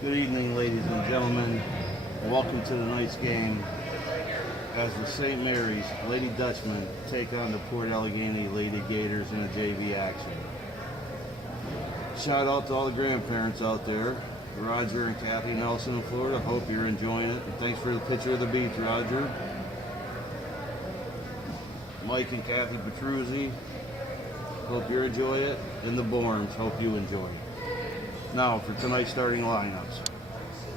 Good evening, ladies and gentlemen, and welcome to tonight's game as the St. Mary's Lady Dutchmen take on the Port Allegany Lady Gators in a JV action. Shout out to all the grandparents out there, Roger and Kathy Nelson in Florida. Hope you're enjoying it. And thanks for the picture of the beach, Roger. Mike and Kathy Petruzzi, hope you enjoy it. And the Borns, hope you enjoy it. Now for tonight's starting lineups.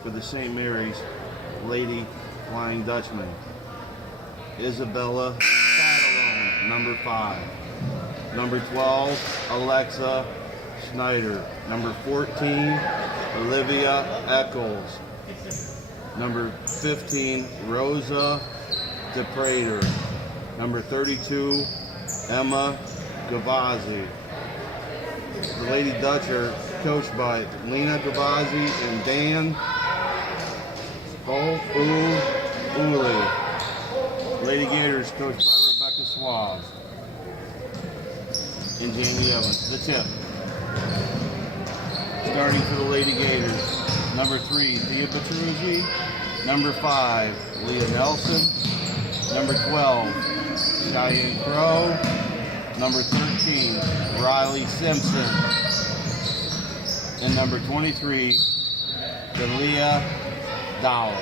For the St. Mary's Lady Flying Dutchman, Isabella Catalone, number 5. Number 12, Alexa Schneider. Number 14, Olivia Eccles. Number 15, Rosa DePrater. Number 32, Emma Gavazzi. The Lady Dutch are coached by Lena Gavazzi and Dan Uli. Lady Gators coached by Rebecca Swab and Jamie Evans. The tip. Starting for the Lady Gators, number 3, Thea Petruzzi. Number 5, Leah Nelson. Number 12, Cheyenne Crow. Number 13, Riley Simpson. And number 23, Delia Dowell.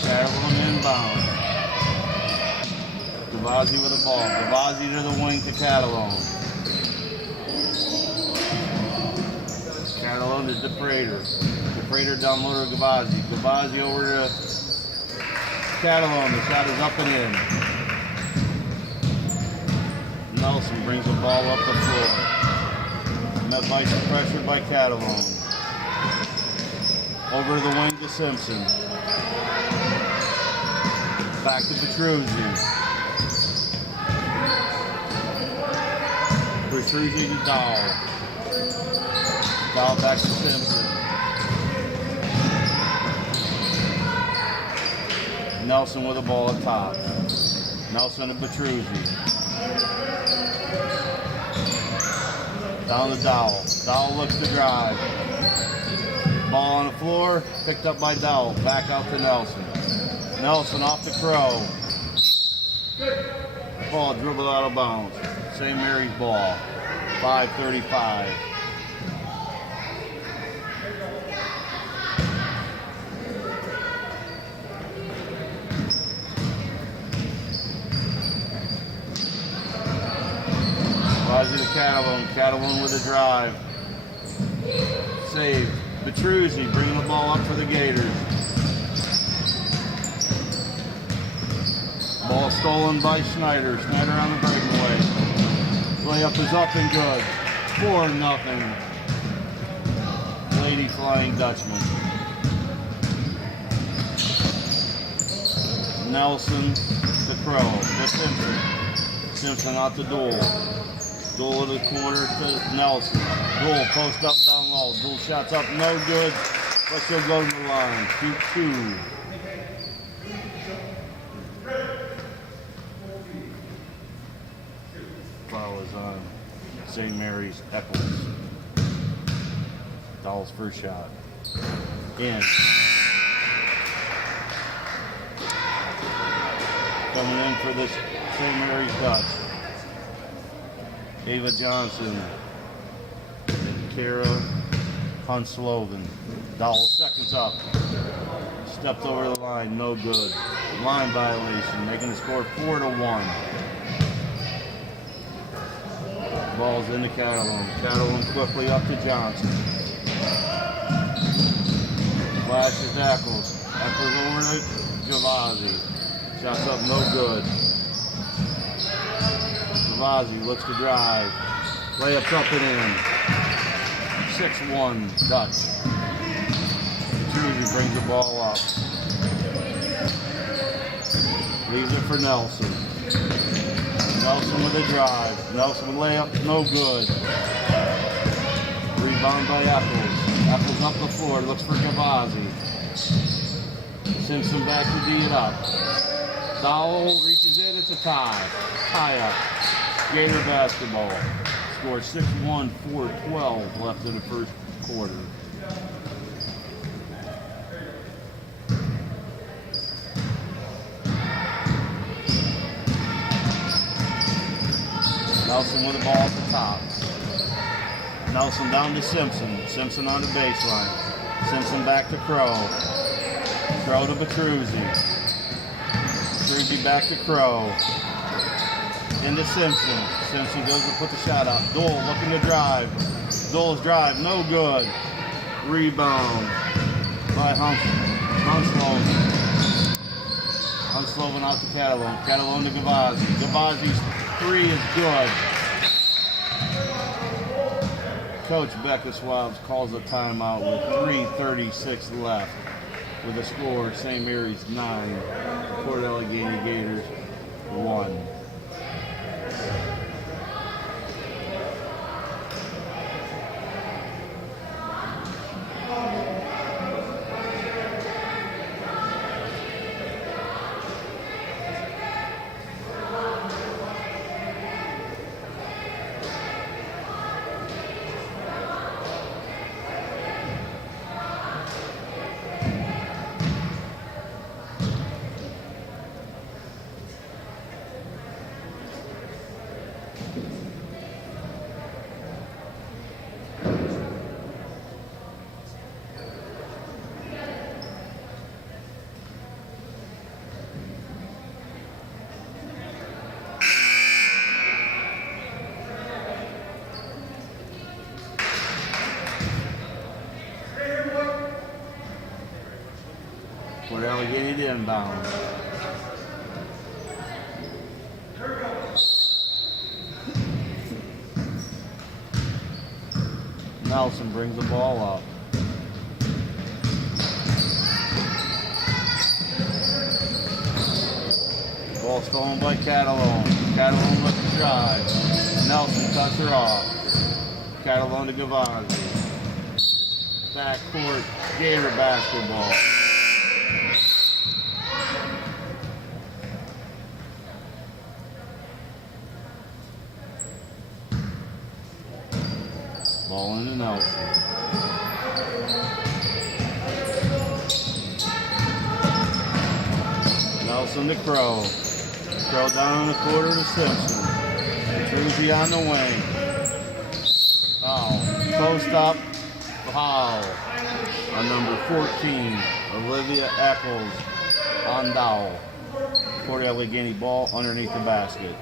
Catalan inbound. Gavazzi with the ball. Gavazzi to the wing to Catalan. Catalan to DePrater. DePrater down low to Gavazzi. Gavazzi over to Catalan. The shot is up and in. Nelson brings the ball up the floor. Met by some pressure by Catalan. Over to the wing to Simpson. Back to Petruzzi. Petruzzi to Dowell. Dowell back to Simpson. Nelson with the ball at top. Nelson to Petruzzi. Down to Dowell. Dowell looks to drive. Ball on the floor, picked up by Dowell. Back out to Nelson. Nelson off the Crow. Ball dribbled out of bounds. St. Mary's ball. 5:35. Gavazzi to Catalan. Catalan with a drive. Save. Petruzzi bringing the ball up for the Gators. Ball stolen by Schneider. Schneider on the breakaway. Layup is up and good. 4-0. Lady Flying Dutchman. Nelson to Crow. To Simpson. Simpson out to Dole. Dole to the corner to Nelson. Dole post up down low. Dole shots up no good, but she'll go to the line. 2-2. Foul is on St. Mary's Eccles. Dowell's first shot. In. Coming in for this St. Mary's Dutch. Ava Johnson. Kara Hunsloven. Dowell seconds up. Stepped over the line, no good. Line violation, making the score 4-1. Ball's into Catalan. Catalan quickly up to Johnson. Flashes Eccles. Eccles over to Gavazzi. Shots up, no good. Gavazzi looks to drive. Layups up and in. 6-1 Dutch. Petruzzi brings the ball up. Leaves it for Nelson. Nelson with a drive. Nelson with layup, no good. Rebound by Eccles. Eccles up the floor, looks for Gavazzi. Simpson back to D it up. Dowell reaches in. It's a tie. Tie up. Gator basketball. Score 6-1, 4-12 left in the first quarter. Nelson with the ball at the top. Nelson down to Simpson. Simpson on the baseline. Simpson back to Crow. Crow to Petruzzi. Petruzzi back to Crow. Into Simpson. Simpson goes to put the shot up. Dole looking to drive. Dole's drive, no good. Rebound by Hunsloven. Hunsloven out to Catalone. Catalone to Gavazzi. Gavazzi's three is good. Coach Becca Swabs calls a timeout with 3:36 left. With a score, St. Mary's 9, Port Allegany Gators 1. Port Allegany to inbound. Nelson brings the ball up. Ball stolen by Catalone. Catalone with the drive. Nelson cuts her off. Catalone to Gavazzi. Backcourt Gator basketball. Ball into Nelson. Nelson to Crow. Crow down in the quarter to Simpson. Petruzzi on the wing. Foul. Post up. Foul. On number 14, Olivia Eccles on Dowell. Port Allegany ball underneath the basket.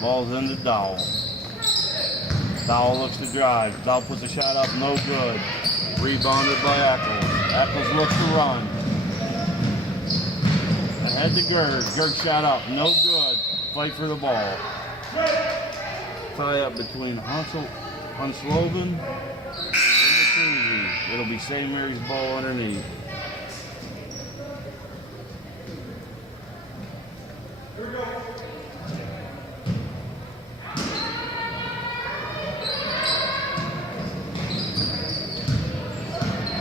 Ball's into Dowell. Dowell looks to drive. Dowell puts a shot up, no good. Rebounded by Eccles. Eccles looks to run. Ahead to Gerd. Gerd shot up, no good. Fight for the ball. Tie up between Hunsloven and Petruzzi. It'll be St. Mary's ball underneath.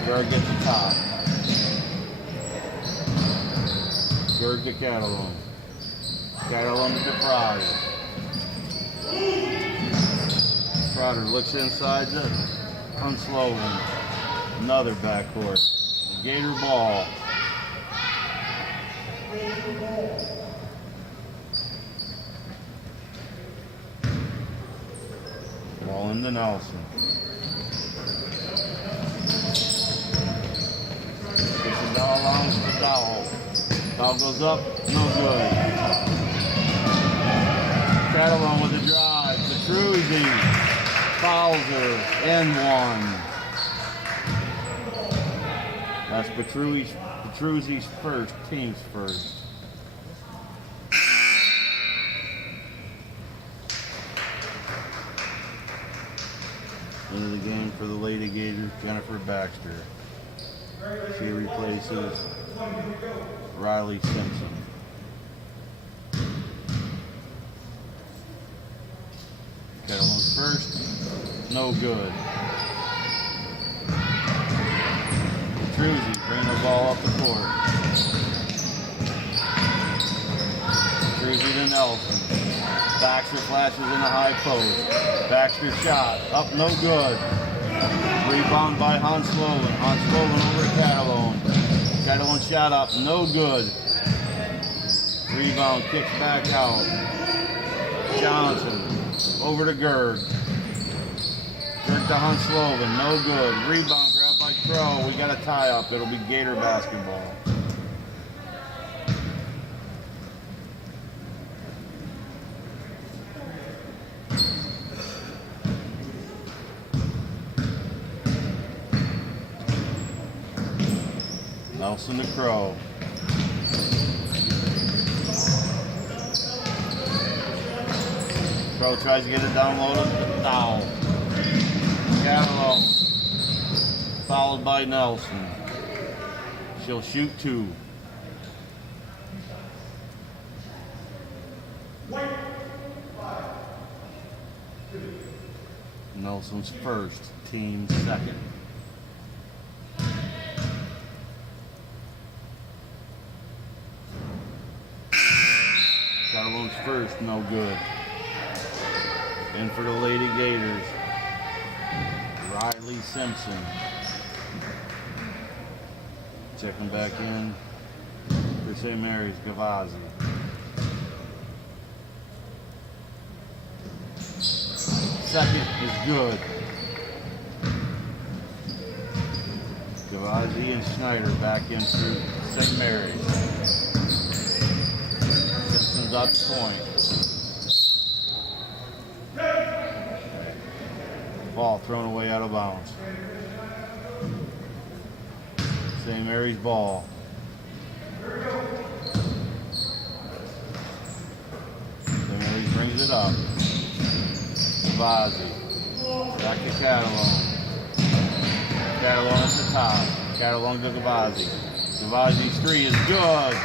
Gerd gets the top. Gerd to Catalone. Catalone to Pryor. Pryor looks inside to Hunsloven. Another backcourt. Gator ball. Ball into Nelson. Dowell allows to Dowell. Dowell goes up, no good. Catalone with a drive. Petruzzi fouls her, and one. That's Petruzzi's first, team's first. Into the game for the Lady Gators, Jennifer Baxter. She replaces Riley Simpson. Catalone's first, no good. Cruzy bring the ball up the court. Cruzy to Nelson. Baxter flashes in the high post. Baxter shot. Up, no good. Rebound by Hansloven. Hansloven over to Catalone. Catalone shot up, no good. Rebound, kicks back out. Johnson over to Gerg. Gerg to Hansloven, no good. Rebound grabbed by Crow. We got a tie up. It'll be Gator basketball. Nelson to Crow. Crow tries to get it down low. Foul. Catalone. Followed by Nelson. She'll shoot 2. Nelson's first, team second. Catalone's first, no good. In for the Lady Gators, Riley Simpson. Checking back in for St. Mary's, Gavazzi. Second is good. Gavazzi and Schneider back in for St. Mary's. Simpson's up point. Ball thrown away out of bounds. St. Mary's ball. St. Mary's brings it up. Gavazzi. Back to Catalone. Catalone at the top. Catalone to Gavazzi. Gavazzi's 3 is good.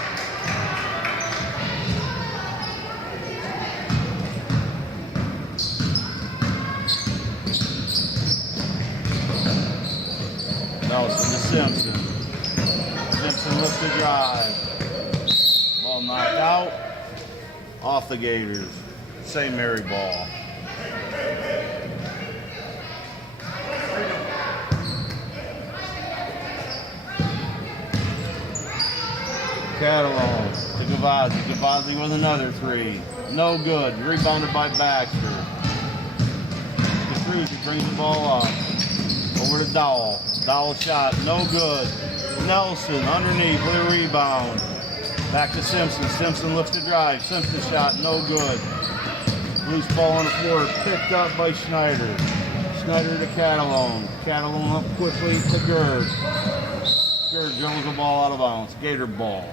Nelson to Simpson. Simpson lifts the drive. Ball knocked out. Off the Gators. St. Mary ball. Catalone to Gavazzi. Gavazzi with another 3. No good. Rebounded by Baxter. Cruzy brings the ball up. Over to Dowell. Dowell shot, no good. Nelson underneath with a rebound. Back to Simpson. Simpson lifts the drive. Simpson shot, no good. Loose ball on the floor, picked up by Schneider. Schneider to Catalone. Catalone up quickly to Gerg. Gerg dribbles the ball out of bounds. Gator ball.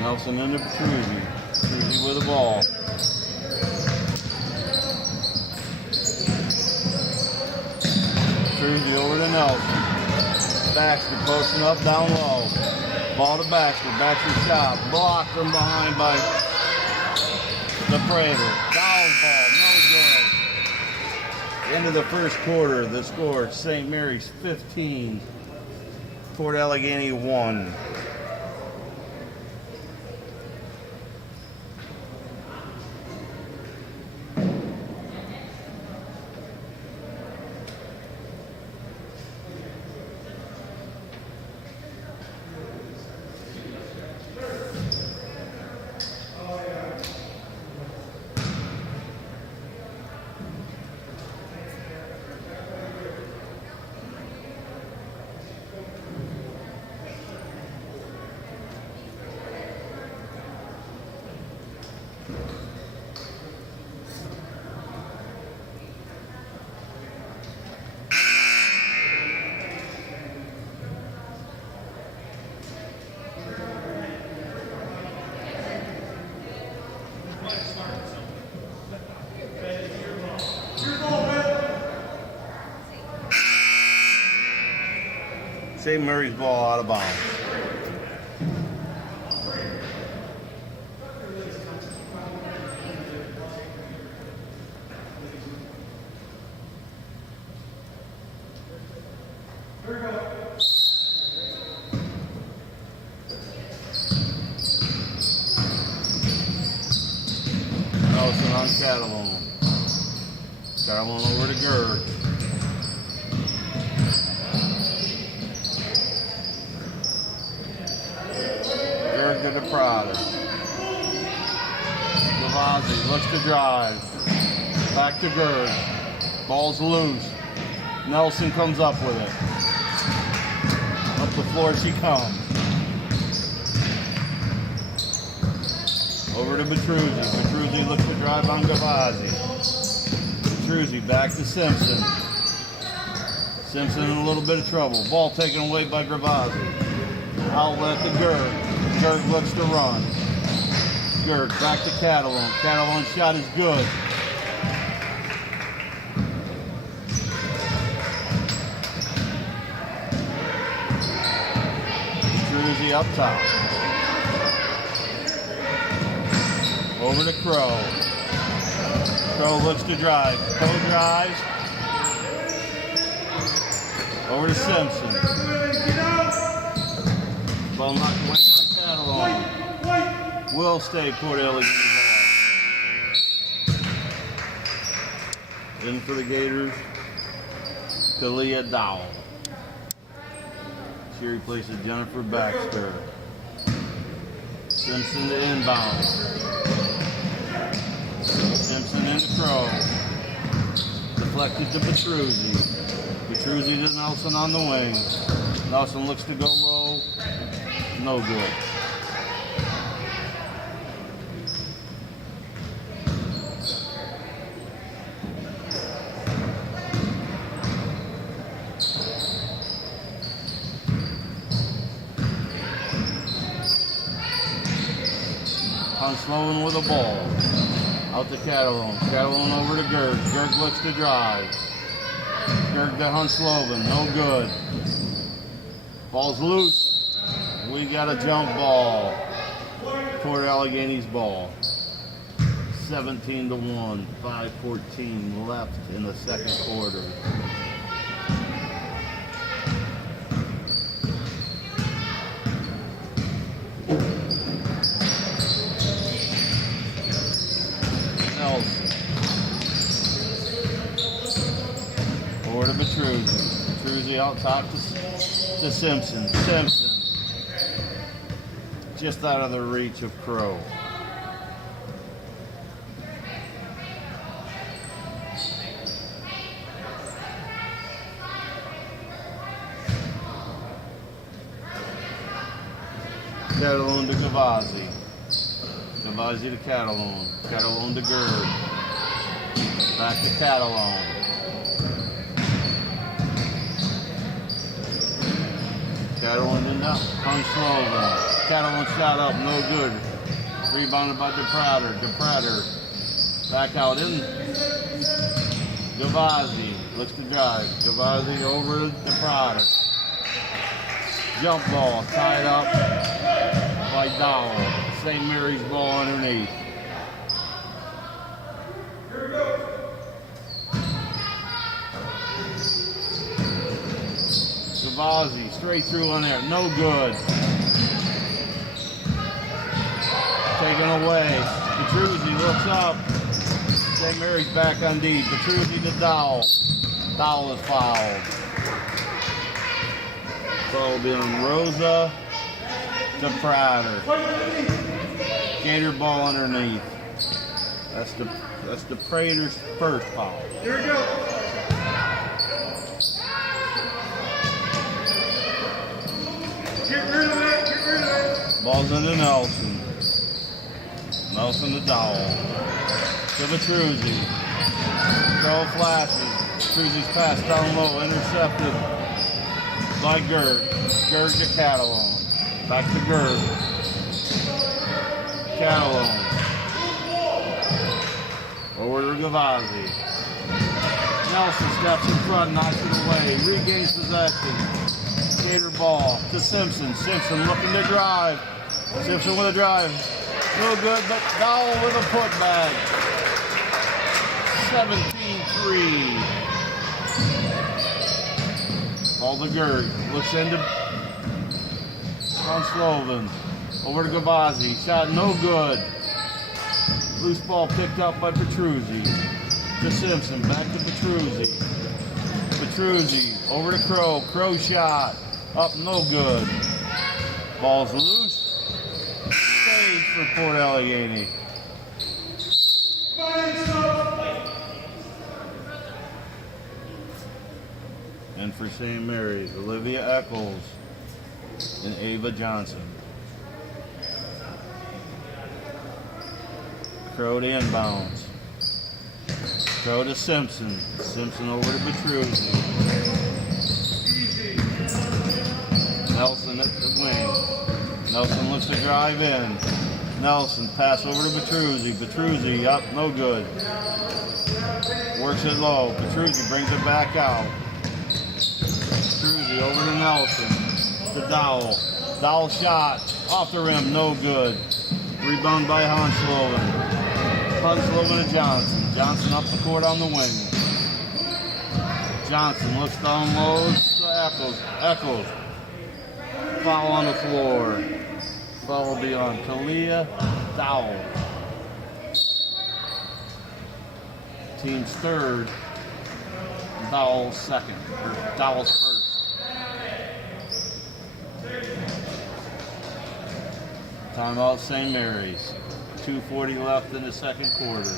Nelson into Cruzy. Cruzy with the ball. Cruzy over to Nelson. Baxter posting up down low. Ball to Baxter. Baxter shot. Blocked from behind by the Prater. Foul ball. No good. End of the first quarter. The score, St. Mary's 15. Port Allegany 1. St. Mary's ball out of bounds. on Catalone. Catalone over to Gerd. Gerd to the Prada. Gavazzi looks to drive. Back to Gerd. Ball's loose. Nelson comes up with it. Up the floor she comes. Over to Petruzzi. Petruzzi looks to drive on Gavazzi. Petruzzi back to Simpson. Simpson in a little bit of trouble. Ball taken away by Gavazzi. Outlet to Gerd. Gerd looks to run. Gerd back to Catalone. Catalone's shot is good. Petruzzi up top. Over to Crow. Crow looks to drive. Crow drives. Over to Simpson. Ball knocked away by Catalone. Will stay put Allegany ball. In for the Gators. Kalia Dowell. She replaces Jennifer Baxter. Simpson to inbound. Simpson into Crow. Deflected to Petruzzi. Petruzzi to Nelson on the wing. Nelson looks to go low. No good. Slowing with a ball. Out to Catalone. Catalone over to Gerd. Gerd looks to drive. Gerd to Hunsloven. No good. Ball's loose. We got a jump ball. Toward Allegany's ball. 17-1. 5:14 left in the second quarter. Over to Petruzzi. Petruzzi out top to Simpson. Simpson. Just out of the reach of Crow. Catalone to Gavazzi. Gavazzi to Catalone. Catalone to Gerd. Back to Catalone. Catalone in now. Hunsloven. Catalone shot up, no good. Rebounded by DePrater. DePrater back out in. Gavazzi looks to drive. Gavazzi over to DePrater. Jump ball tied up by Dowell. St. Mary's ball underneath. Gavazzi straight through on there, no good. Taken away. Petruzzi looks up. St. Mary's back on D. Petruzzi to Dowell. Dowell is fouled. Foul will be on Rosa to Prater. Gator ball underneath. That's the Prater's first foul. Here we go. Get rid of it. Get rid of it. Ball's into Nelson. Nelson to Dowell. To Petruzzi. Throw flashes. Petruzzi's pass down low. Intercepted by Gerd. Gerd to Catalone. Back to Gerd. Catalone. Over to Gavazzi. Nelson steps in front, knocks it away. Regains possession. Gator ball to Simpson. Simpson looking to drive. Simpson with a drive. No good, but Dowell with a putback. 17-3. Ball to Gerd. Looks into Hunsloven. Over to Gavazzi. Shot no good. Loose ball picked up by Petruzzi. To Simpson, back to Petruzzi. Petruzzi, over to Crow. Crow shot. Up, no good. Ball's loose. Save for Port Allegany. And for St. Mary's, Olivia Eccles and Ava Johnson. Crow to inbounds. Crow to Simpson. Simpson over to Petruzzi. Nelson at the wing. Nelson looks to drive in. Nelson pass over to Petruzzi. Petruzzi up, no good. Works it low. Petruzzi brings it back out. Petruzzi over to Nelson. To Dowell. Dowell shot off the rim, no good. Rebound by Hansloven. Hansloven to Johnson. Johnson up the court on the wing. Johnson looks down low to Eccles. Eccles. Foul on the floor. Foul will be on Talia Dowell. Team's third. Dowell's second. Or Dowell's first. Timeout St. Mary's. 2:40 left in the second quarter.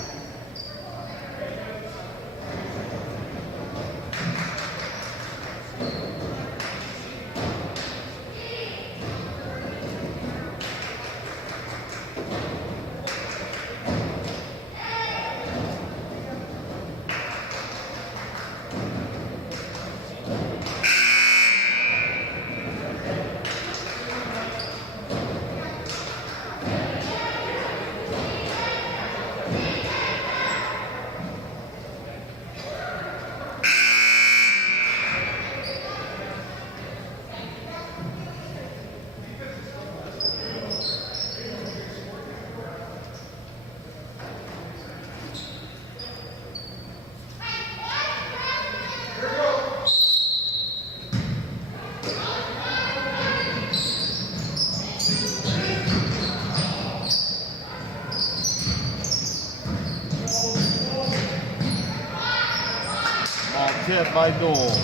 Tip by Dole.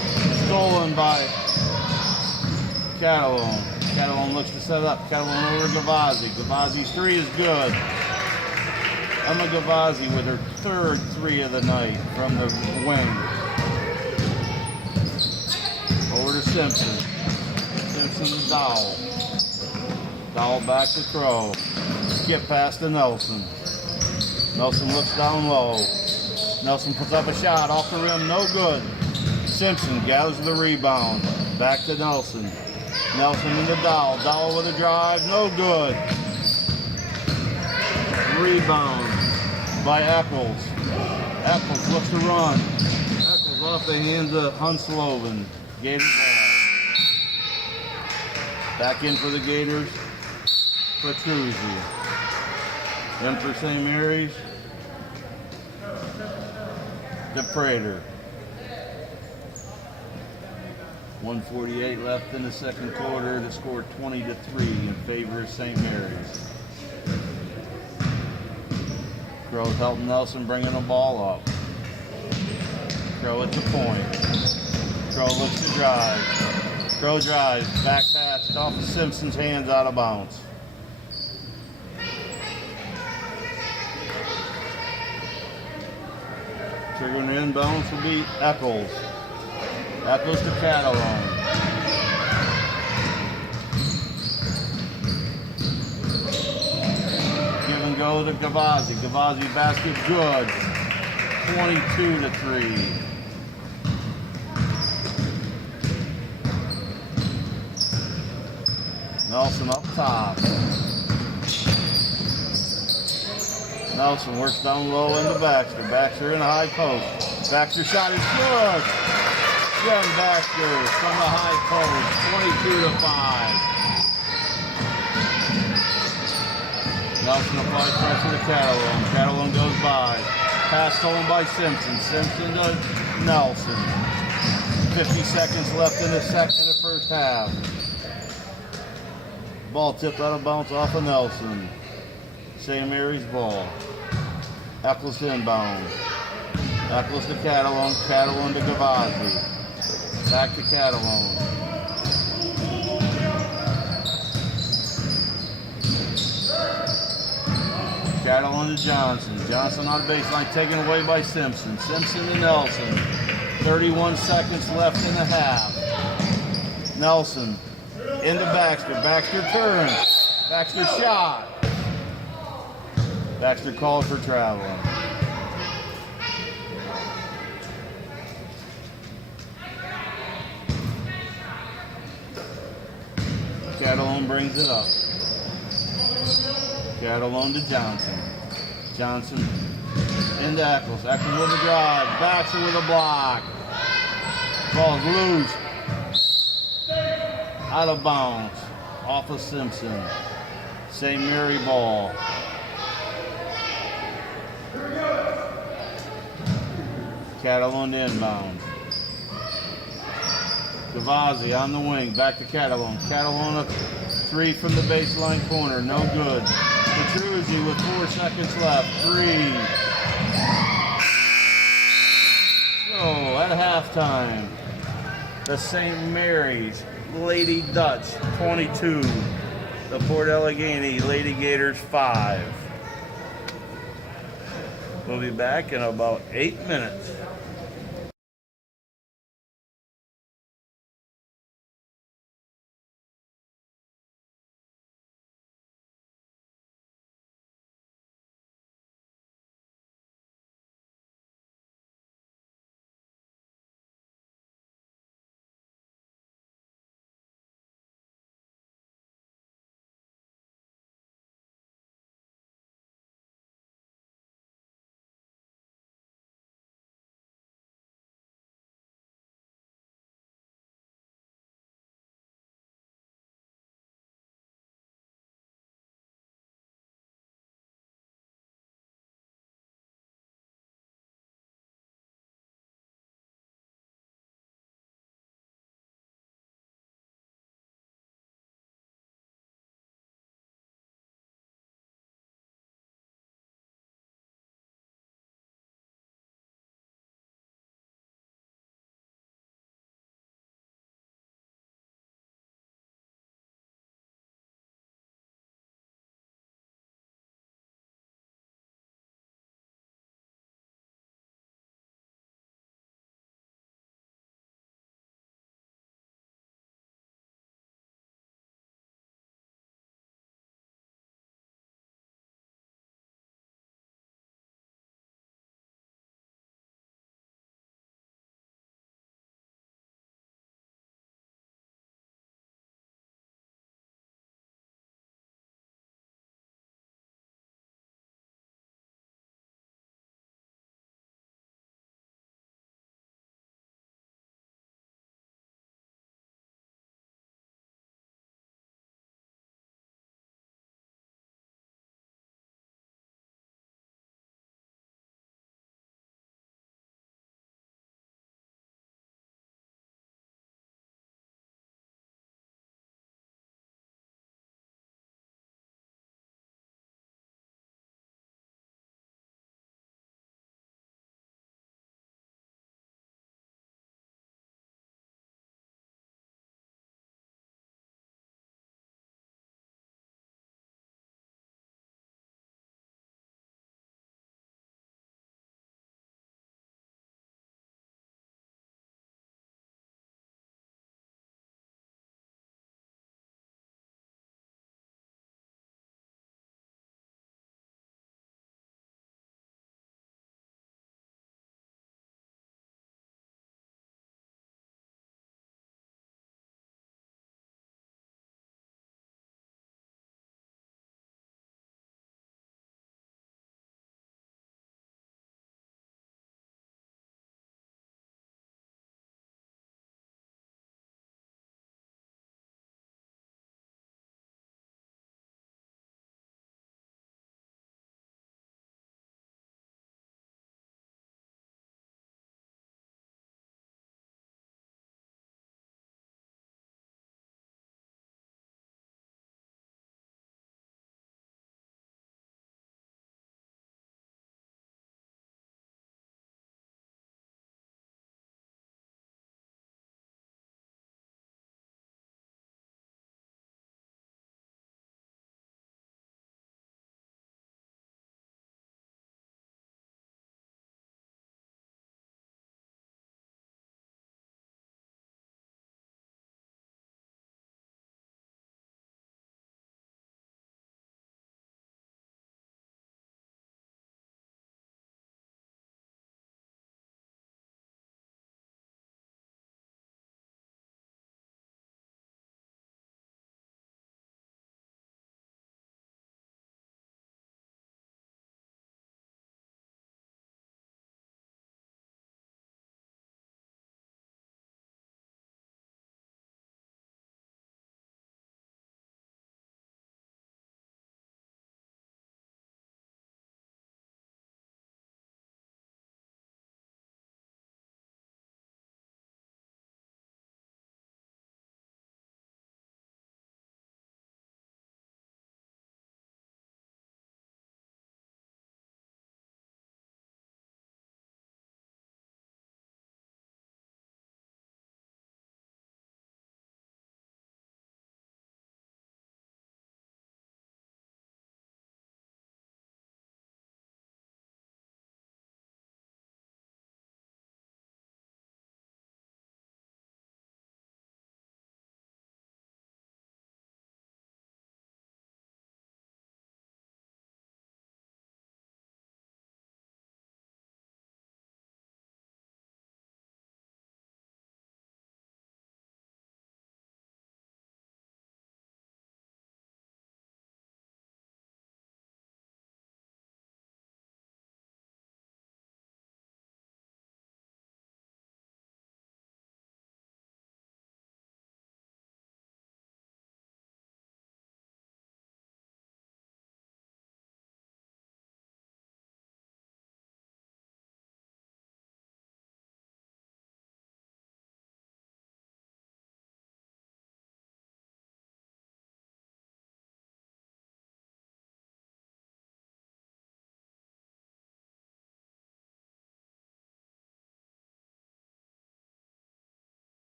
Stolen by Catalone. Catalone looks to set up. Catalone over to Gavazzi. Gavazzi's three is good. Emma Gavazzi with her third three of the night from the wing. Over to Simpson. Simpson to Dowell. Dowell back to Crow. Skip pass to Nelson. Nelson looks down low. Nelson puts up a shot off the rim, no good. Simpson gathers the rebound. Back to Nelson. Nelson into Dowell. Dowell with a drive, no good. Rebound by Eccles. Eccles looks to run. Eccles off the hands of Hansloven. Gator ball. Back in for the Gators. Petruzzi. In for St. Mary's. The Prater. 1:48 left in the second quarter. The score 20-3 in favor of St. Mary's. Crow's helping Nelson bringing the ball up. Crow at the point. Crow looks to drive. Crow drives. Back pass off of Simpson's hands out of bounds. Triggering the inbounds will be Eccles. Eccles to Catalone. Give and go to Gavazzi. Gavazzi basket good. 22-3. Nelson up top. Nelson works down low into Baxter. Baxter in a high post. Baxter shot is good. Jen Baxter from the high post. 22-5. Nelson applies pressure to Catalone. Catalone goes by. Pass stolen by Simpson. Simpson to Nelson. 50 seconds left in the first half. Ball tipped out of bounds off of Nelson. St. Mary's ball. Eccles inbound. Eccles to Catalone. Catalone to Gavazzi. Back to Catalone. Catalone to Johnson. Johnson on the baseline, taken away by Simpson. Simpson to Nelson. 31 seconds left in the half. Nelson into Baxter. Baxter turns. Baxter shot. Baxter called for traveling. Catalone brings it up. Catalone to Johnson. Johnson into Eccles. Eccles with a drive. Baxter with a block. Ball's loose. Out of bounds. Off of Simpson. St. Mary ball. Catalone inbound. Gavazzi on the wing. Back to Catalone. Catalone a three from the baseline corner. No good. Petruzzi with 4 seconds left. Three. So at halftime, the St. Mary's Lady Dutch 22. The Port Allegany Lady Gators 5. We'll be back in about 8 minutes.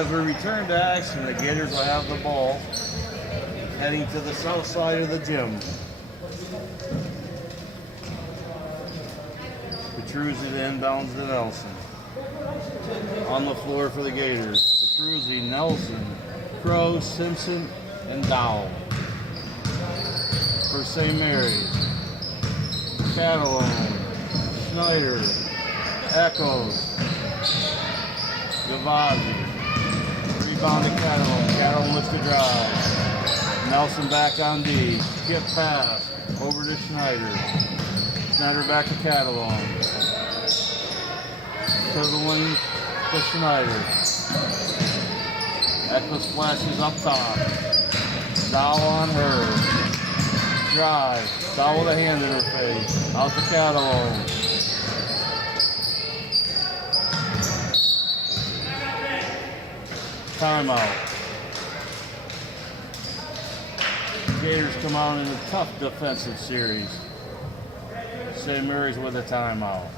As we return to action, the Gators will have the ball heading to the south side of the gym. Petruzzi then inbounds to Nelson. On the floor for the Gators, Petruzzi, Nelson, Crow, Simpson, and Dowell. For St. Mary's, Catalone, Schneider, Echoes, Gavazzi. Rebound to Catalone. Catalone looks to drive. Nelson back on D. Skip pass over to Schneider. Schneider back to Catalone. To the wing to Schneider. Echoes flashes up top. Dowell on her. Drive. Dowell with a hand in her face. Out to Catalone. Timeout. Gators come out in a tough defensive series. St. Mary's with a timeout.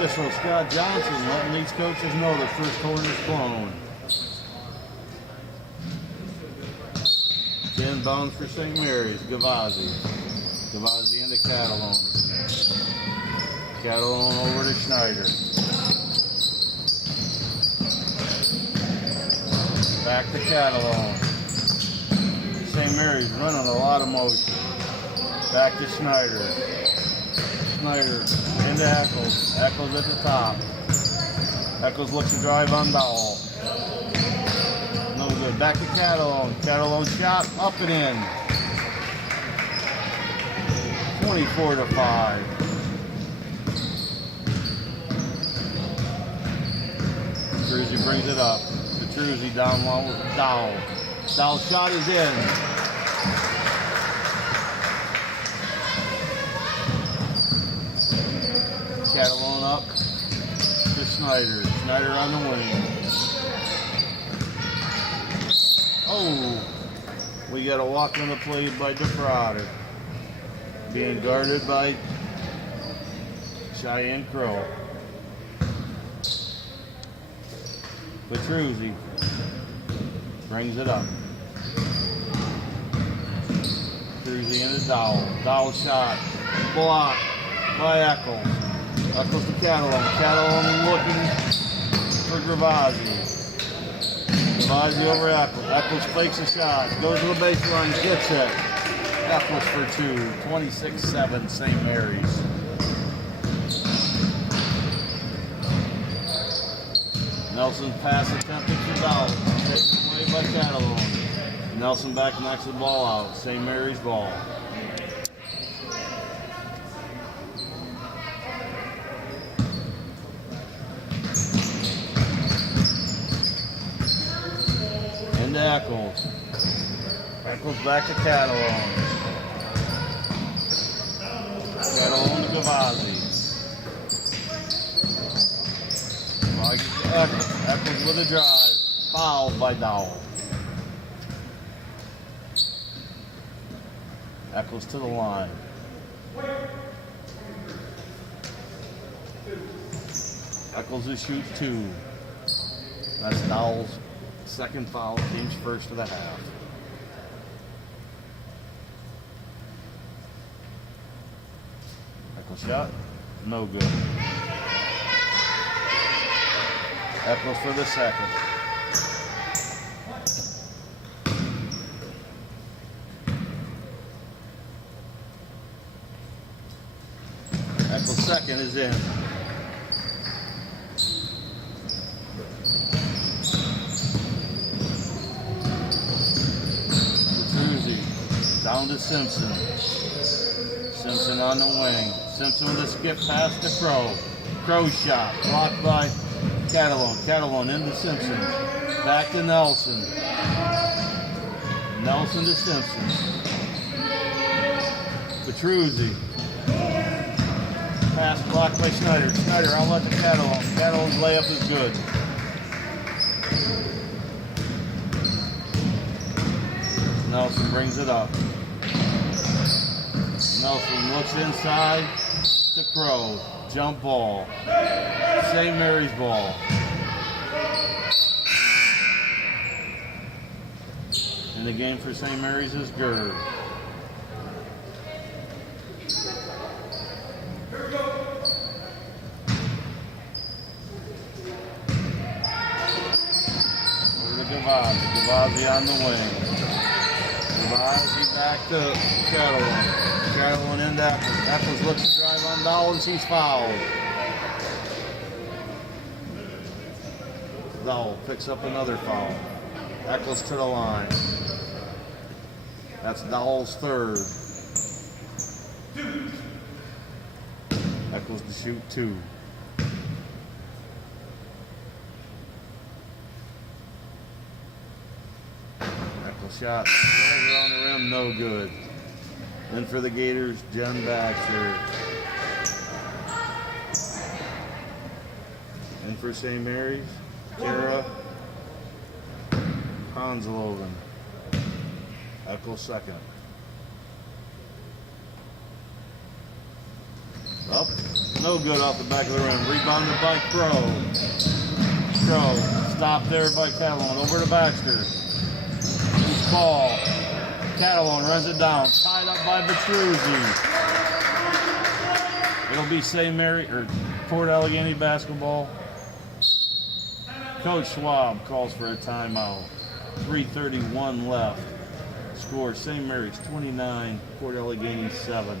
Official Scott Johnson letting these coaches know the first quarter's blown. Inbounds for St. Mary's, Gavazzi. Gavazzi into Catalone. Catalone over to Schneider. Back to Catalone. St. Mary's running a lot of motion. Back to Schneider. Schneider into Echoes. Echoes at the top. Echoes looks to drive on Dowell. No good. Back to Catalone. Catalone shot up and in. 24-5. Petruzzi brings it up. Petruzzi down low with Dowell. Dowell shot is in. Catalone up to Schneider. Schneider on the wing. Oh, we got a walk on the play by DeFrauder. Being guarded by Cheyenne Crow. Petruzzi brings it up. Petruzzi into Dowell. Dowell shot. Blocked by Echols. Echoes to Catalone. Catalone looking for Gavazzi. Gavazzi over Echols. Echols fakes a shot. Goes to the baseline. Gets it. Echols for two. 26-7 St. Mary's. Nelson pass attempted to Dowell. Taken away by Catalone. Nelson back knocks the ball out. St. Mary's ball. Into Echols. Echols back to Catalone. Catalone to Gavazzi. Echols with a drive. Fouled by Dowell. Echols to the line. Echols to shoot two. That's Dowell's second foul, team's first of the half. Echols shot. No good. Echols for the second. Echols second is in. Petruzzi down to Simpson. Simpson on the wing. Simpson with a skip pass to Crow. Crow shot blocked by Catalone. Catalone into Simpson. Back to Nelson. Nelson to Simpson. Petruzzi. Pass blocked by Schneider. Schneider outlet to Catalone. Catalone's layup is good. Nelson brings it up. Nelson looks inside to Crow. Jump ball. St. Mary's ball. And the game for St. Mary's is Gerd. Over to Gavazzi. Gavazzi on the wing. Gavazzi back to Catalone. Catalone into Eccles. Eccles looks to drive on Dowles. He's fouled. Dowell picks up another foul. Eccles to the line. That's Dowell's third. Eccles to shoot 2. Eccles shot right around the rim, no good. Then for the Gators, Jen Baxter. And for St. Mary's, Kara Hansloven. Eccles second. Up, no good off the back of the rim. Rebounded by Crow. Crow stopped there by Catalone. Over to Baxter. Loose ball. Catalone runs it down. Tied up by Petruzzi. It'll be St. Mary or Port Allegany basketball. Coach Schwab calls for a timeout. 3:31 left. Score St. Mary's 29, Port Allegany 7.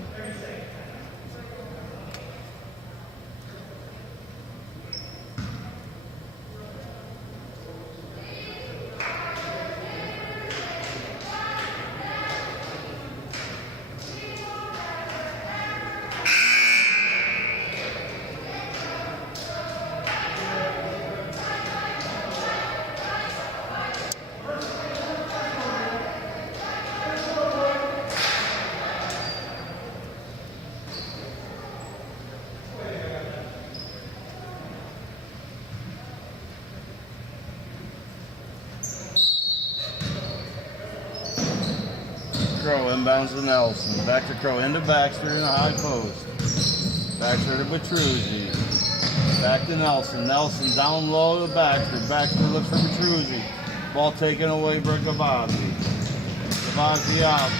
Crow inbounds to Nelson. Back to Crow into Baxter in a high post. Baxter to Petruzzi. Back to Nelson. Nelson down low to Baxter. Baxter looks for Petruzzi. Ball taken away by Gavazzi. Gavazzi out.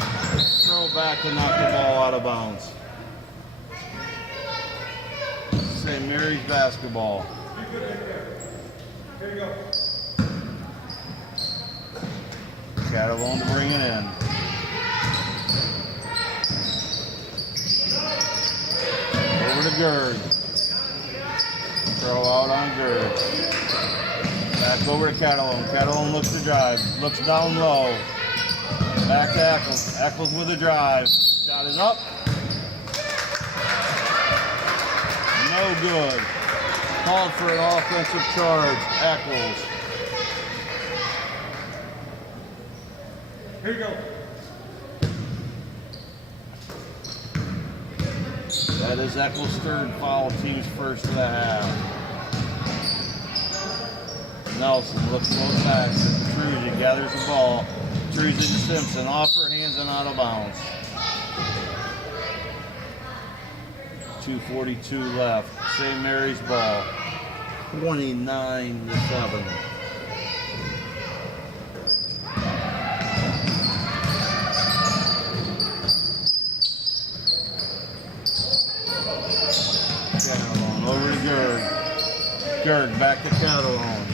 Crow back to knock the ball out of bounds. St. Mary's basketball. Here you go. Catalone to bring it in. Over to Gerd. Throw out on Gerd. Back over to Catalone. Catalone looks to drive. Looks down low. Back to Eccles. Eccles with a drive. Shot is up. No good. Called for an offensive charge. Eccles. Here you go. That is Eccles' third foul, team's first of the half. Nelson looks low back. Petruzzi gathers the ball. Petruzzi to Simpson. Off her hands and out of bounds. 2:42 left. St. Mary's ball. 29-7. Catalone over to Gerd. Gerd back to Catalone.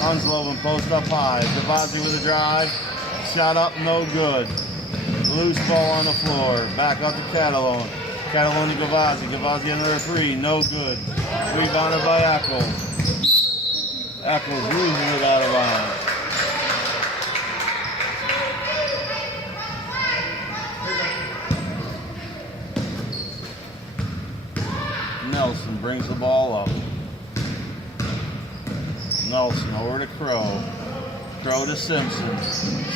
Hansloven post up high. Gavazzi with a drive. Shot up, no good. Loose ball on the floor. Back up to Catalone. Catalone to Gavazzi. Gavazzi another 3, no good. Rebounded by Eccles. Eccles loses it out of bounds. Nelson brings the ball up. Nelson over to Crow. Crow to Simpson.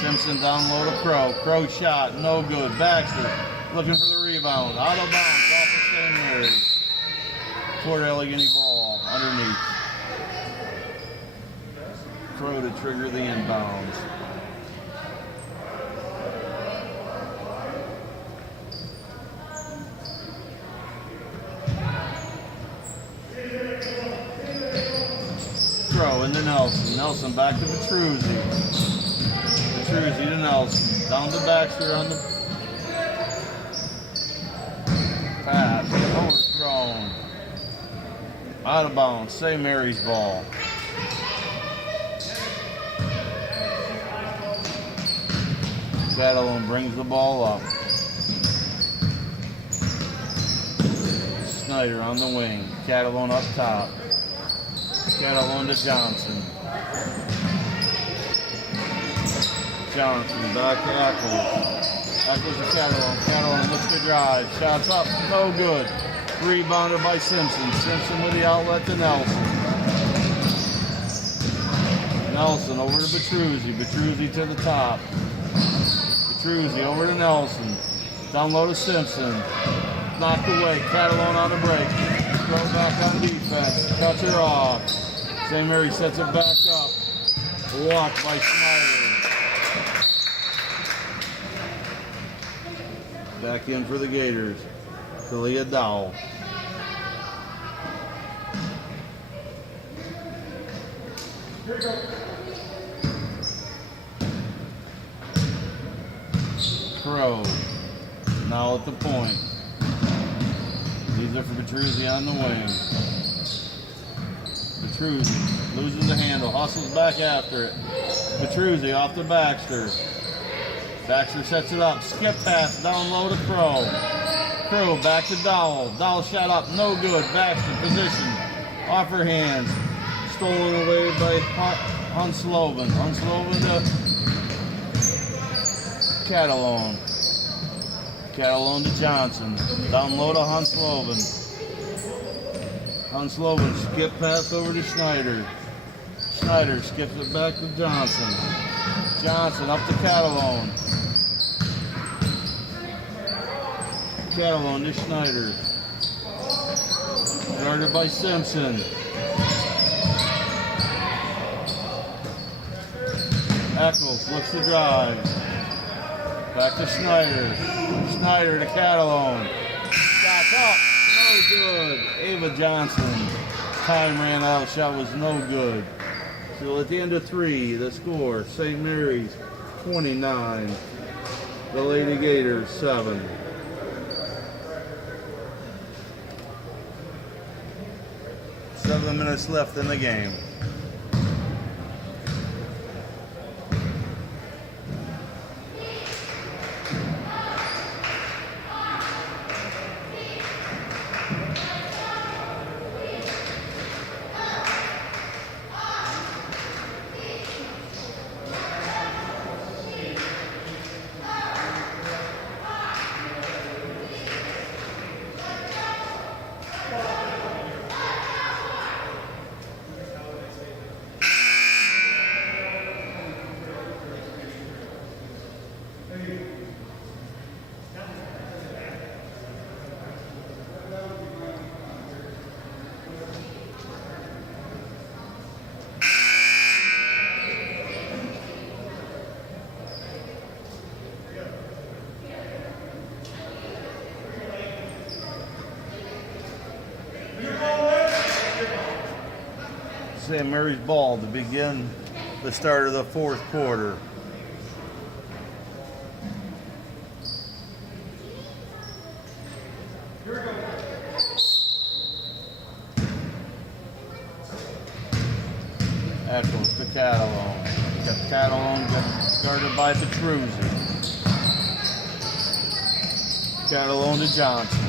Simpson down low to Crow. Crow shot, no good. Baxter looking for the rebound. Out of bounds off the St. Mary's. Toward Allegany ball underneath. Crow to trigger the inbounds. Crow into Nelson. Nelson back to Petruzzi. Petruzzi to Nelson. Down to Baxter on the pass. Overthrown. Out of bounds. St. Mary's ball. Catalone brings the ball up. Snyder on the wing. Catalone up top. Catalone to Johnson. Johnson back to Eccles. Eccles to Catalone. Catalone looks to drive. Shots up. No good. Rebounded by Simpson. Simpson with the outlet to Nelson. Nelson over to Petruzzi. Petruzzi to the top. Petruzzi over to Nelson. Down low to Simpson. Knocked away. Catalone on the break. Throw back on defense. Cuts her off. St. Mary sets it back up. Blocked by Snyder. Back in for the Gators. Kalia Dowell. Crow. Now at the point. These are for Petruzzi on the wing. Petruzzi loses the handle. Hustles back after it. Petruzzi off to Baxter. Baxter sets it up. Skip pass down low to Crow. Crow back to Dowell. Dowell shot up. No good. Baxter position. Off her hands. Stolen away by Hunsloven. Hunsloven to Catalone. Catalone to Johnson. Down low to Hunsloven. Hunsloven skip pass over to Snyder. Snyder skips it back to Johnson. Johnson up to Catalone. Catalone to Snyder. Guarded by Simpson. Eccles looks to drive. Back to Snyder. Snyder to Catalone. Shots up. No good. Ava Johnson. Time ran out. Shot was no good. So at the end of 3, the score, St. Mary's 29. The Lady Gators 7. Seven minutes left in the game. St. Mary's ball to begin the start of the 4th quarter. Eccles to Catalone. Catalone guarded by Petruzzi. Catalone to Johnson.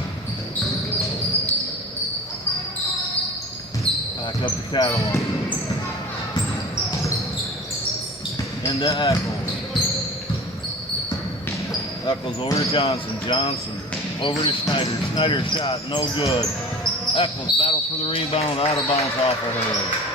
Back up to Catalone. Into Eccles. Eccles over to Johnson. Johnson over to Snyder. Snyder shot, no good. Eccles battles for the rebound, out of bounds off of her.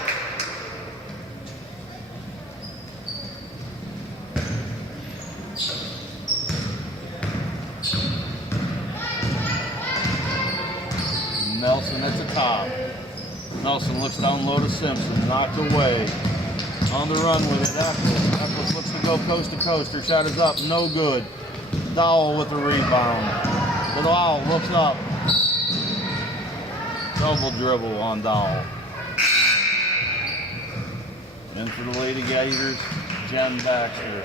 looks down low to Simpson. Knocked away. On the run with it, Eccles. Eccles looks to go coast to coast. Her shot is up. No good. Dowell with the rebound. The Dowell looks up. Double dribble on Dowell. In for the Lady Gators, Jen Baxter.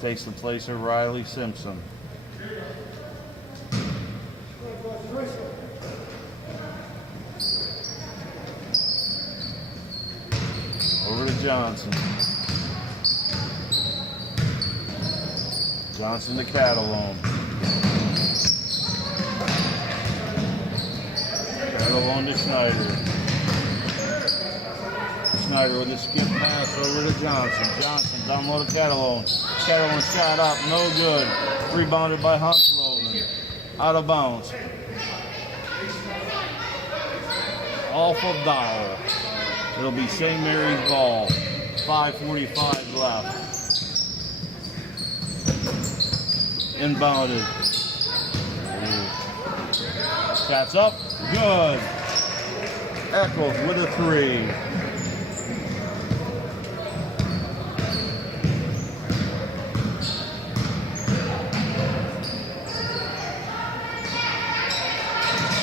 Takes the place of Riley Simpson. Over to Johnson. Johnson to Catalone. Catalone to Schneider. Schneider with a skip pass over to Johnson. Johnson down low to Catalone. Catalone shot up, no good. Rebounded by Hunsloven. Out of bounds. Off of Dowell. It'll be St. Mary's ball. 5:45 left. Inbounded. Shots up. Good. Eccles with a three.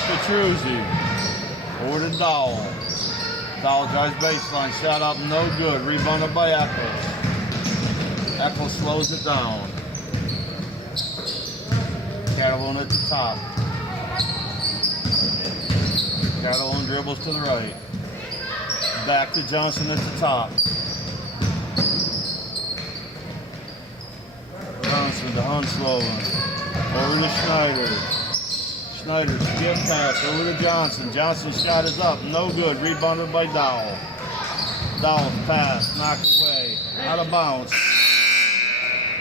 Petrucci. Over to Dowell. Dowell drives baseline. Shot up. No good. Rebounded by Eccles. Eccles slows it down. Catalone at the top. Catalone dribbles to the right. Back to Johnson at the top. Johnson to Hunsloven. Over to Schneider. Schneider skip pass over to Johnson. Johnson's shot is up. No good. Rebounded by Dowell. Dowell's pass knocked away. Out of bounds.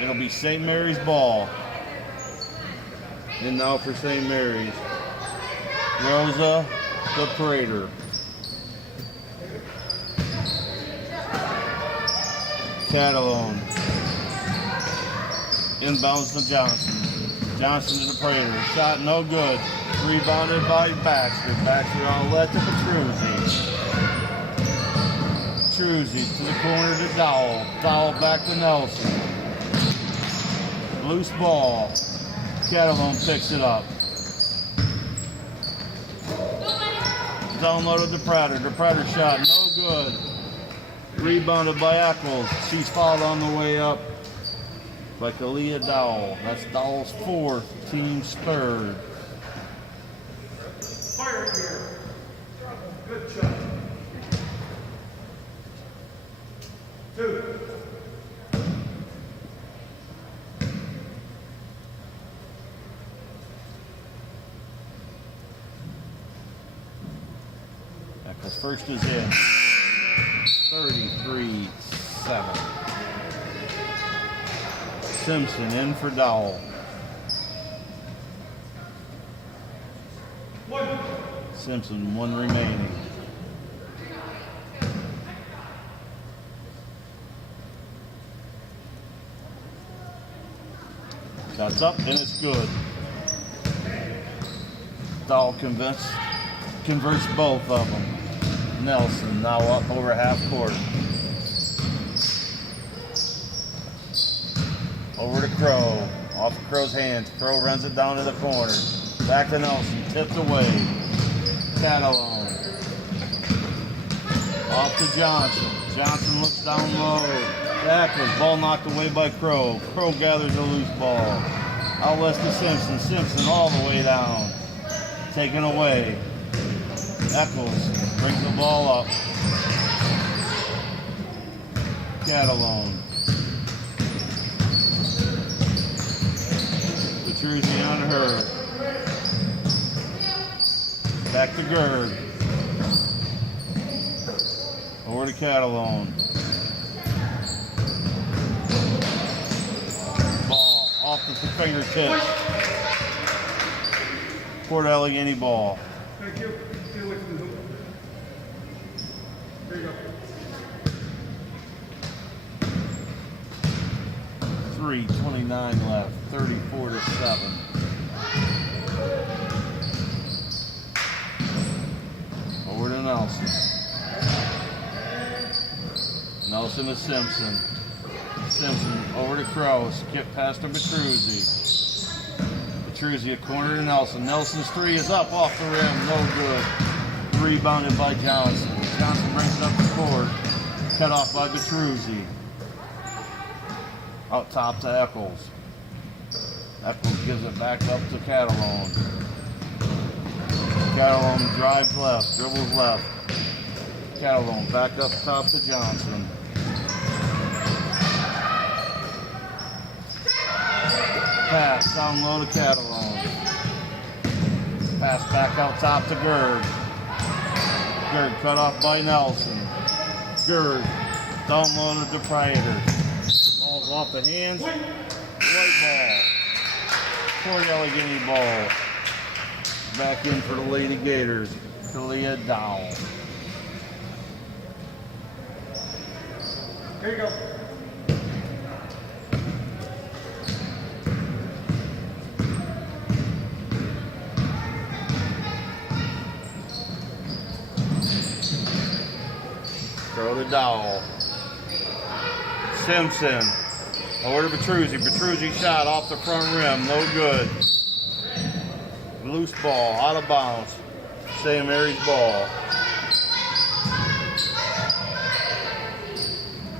It'll be St. Mary's ball. And now for St. Mary's. Rosa the Prater. Catalone. Inbounds to Johnson. Johnson to the Prater. Shot no good. Rebounded by Baxter. Baxter outlet to Petrucci. Petrucci to the corner to Dowell. Dowell back to Nelson. Loose ball. Catalone picks it up. Downloaded to Prater. The Prater shot no good. Rebounded by Eccles. She's fouled on the way up by Kalia Dowell. That's Dowell's fourth, team's third. Fire here. Good shot. 2. Eccles first is in. 33-7. Simpson in for Dowell. 1. Simpson, one remaining. Shots up and it's good. Dowell converts both of them. Nelson now up over half court. Over to Crow. Off of Crow's hands. Crow runs it down to the corner. Back to Nelson. Tipped away. Catalone. Off to Johnson. Johnson looks down low. Eccles. Ball knocked away by Crow. Crow gathers a loose ball. Out west to Simpson. Simpson all the way down. Taken away. Eccles brings the ball up. Catalone. Petrucci on her. Back to Gerd. Over to Catalone. Ball off the fingertips. Port Allegany ball. Thank you. Stay away from the hoop. There you go. 3:29 left. 34-7. Nelson. Nelson to Simpson. Simpson over to Crow. Skip past to Petruzzi. Petruzzi a corner to Nelson. Nelson's three is up off the rim. No good. Rebounded by Johnson. Johnson brings it up the court. Cut off by Petruzzi. Up top to Eccles. Eccles gives it back up to Catalone. Catalone drives left, dribbles left. Catalone back up top to Johnson. Pass down low to Catalone. Pass back out top to Gerd. Gerd cut off by Nelson. Gerd down low to Proprietor. Ball's off the hands. White ball. For Allegany ball. Back in for the Lady Gators. Talia Dowell. Here you go. Throw to Dowell. Simpson. Over to Petruzzi. Petruzzi shot off the front rim. No good. Loose ball. Out of bounds. St. Mary's ball.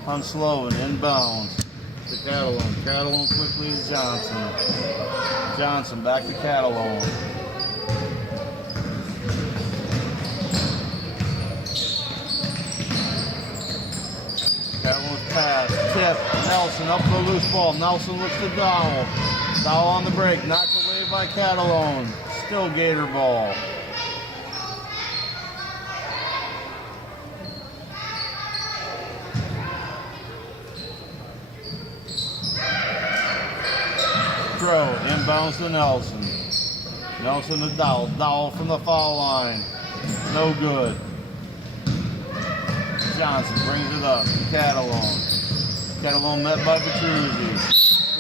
Hunslow inbounds to Catalone. Catalone quickly to Johnson. Johnson back to Catalone. Catalone's pass. Tip. Nelson up the loose ball. Nelson looks to Dowell. Dowell on the break. Knocked away by Catalone. Still Gator ball. Throw, inbounds to Nelson. Nelson to Dowell. Dowell from the foul line. No good. Johnson brings it up. Catalone. Catalone met by Petruzzi.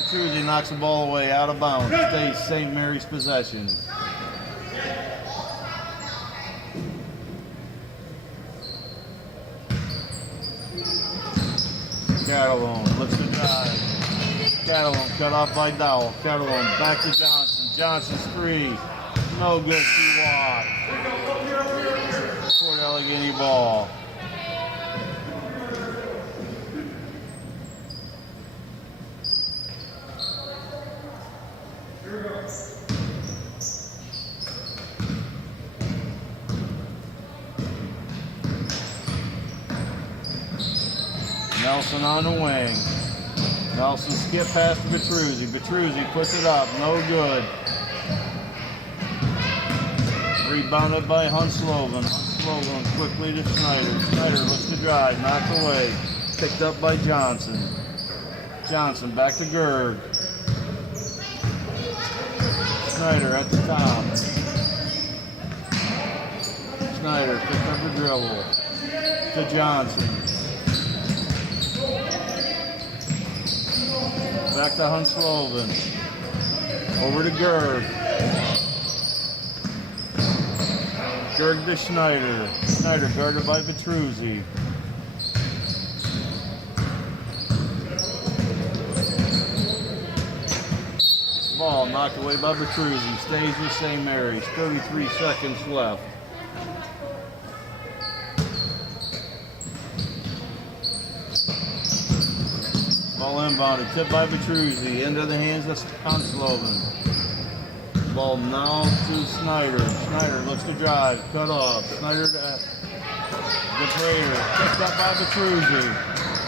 Petruzzi knocks the ball away out of bounds. Stays St. Mary's possession. Catalone looks to drive. Catalone cut off by Dowell. Catalone back to Johnson. Johnson's three. No good. T-Watt. Fort Allegany ball. Nelson on the wing. Nelson skip past Petruzzi. Petruzzi puts it up. No good. Rebounded by Hunsloven. Hunsloven quickly to Snyder. Snyder looks to drive. Knocked away. Picked up by Johnson. Johnson back to Gerd. Snyder at the top. Snyder picked up the dribble. To Johnson. Back to Hunsloven. Over to Gerd. Gerd to Schneider. Schneider guarded by Petruzzi. Ball knocked away by Petruzzi. Stays with St. Mary's. 33 seconds left. Ball inbounded, tipped by Petruzzi, into the hands of Hunsloven. Ball now to Snyder. Snyder looks to drive, cut off. Snyder to the Prater, picked up by Petruzzi.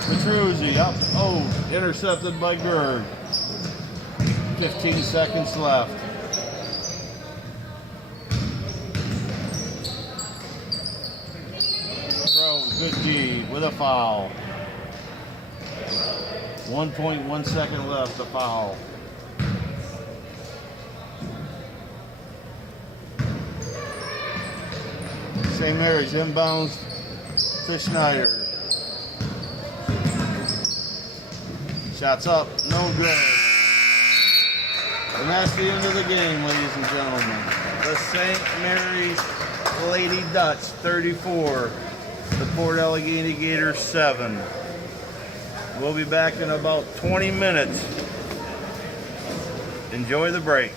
Petruzzi up, intercepted by Gerd. 15 seconds left. Throw, good D with a foul. 1.1 second left, the foul. St. Mary's inbounds to Schneider. Shots up, no good. And that's the end of the game, ladies and gentlemen. The St. Mary's Lady Dutch 34. The Port Allegany Gator 7. We'll be back in about 20 minutes. Enjoy the break.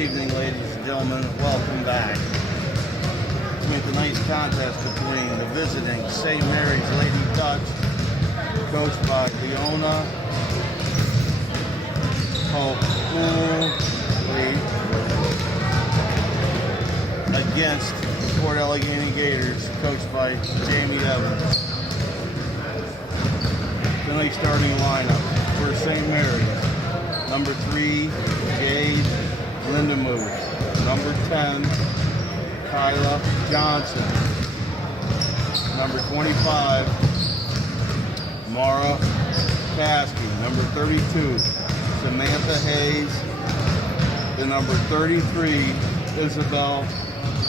evening, ladies and gentlemen. Welcome back. With a nice contest between the visiting St. Mary's Lady Ducks, coached by Leona Holy, against the Port Allegany Gators, coached by Jamie Evans. Tonight's starting lineup for St. Mary's: number 3, Jade Lindemuth; number 10, Kyla Johnson; number 25, Mara Caskey; number 32, Samantha Hayes; and number 33, Isabel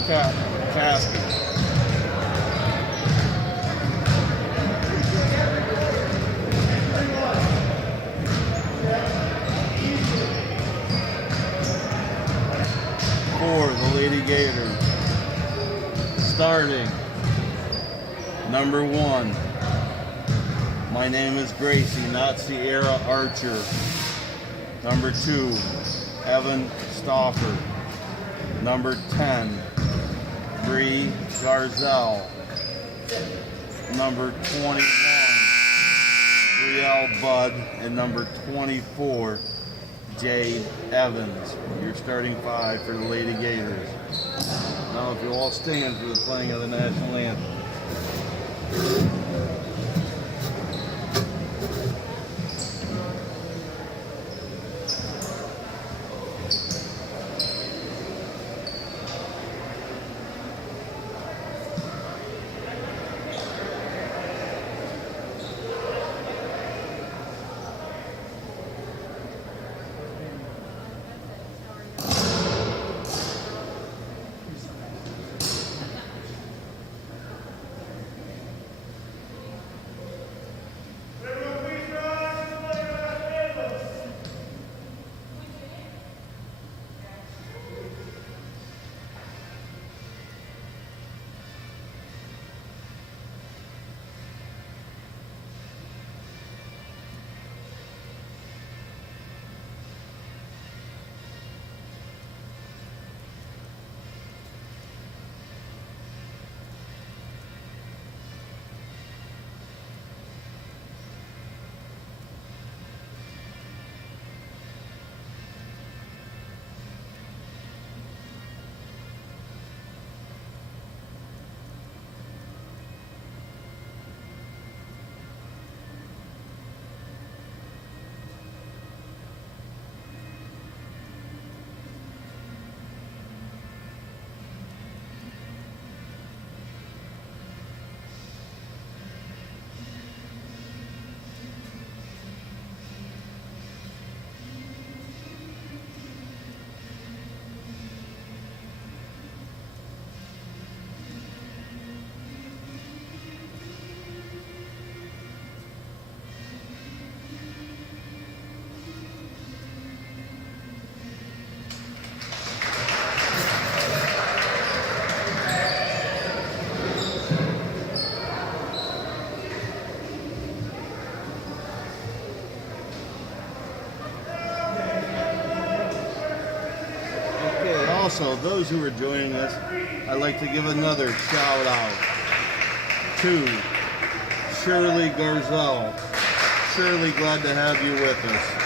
Caskey. For the Lady Gators, starting number 1, my name is Gracie, not Sierra Archer. Number 2, Evan Stauffer. Number 10, Bree Garzel. Number 21, Brielle Budd. And number 24, Jade Evans. Your starting 5 for the Lady Gators. Now if you all stand for the playing of the national anthem. Also, those who are joining us, I'd like to give another shout out to Shirley Garzel. Shirley, glad to have you with us.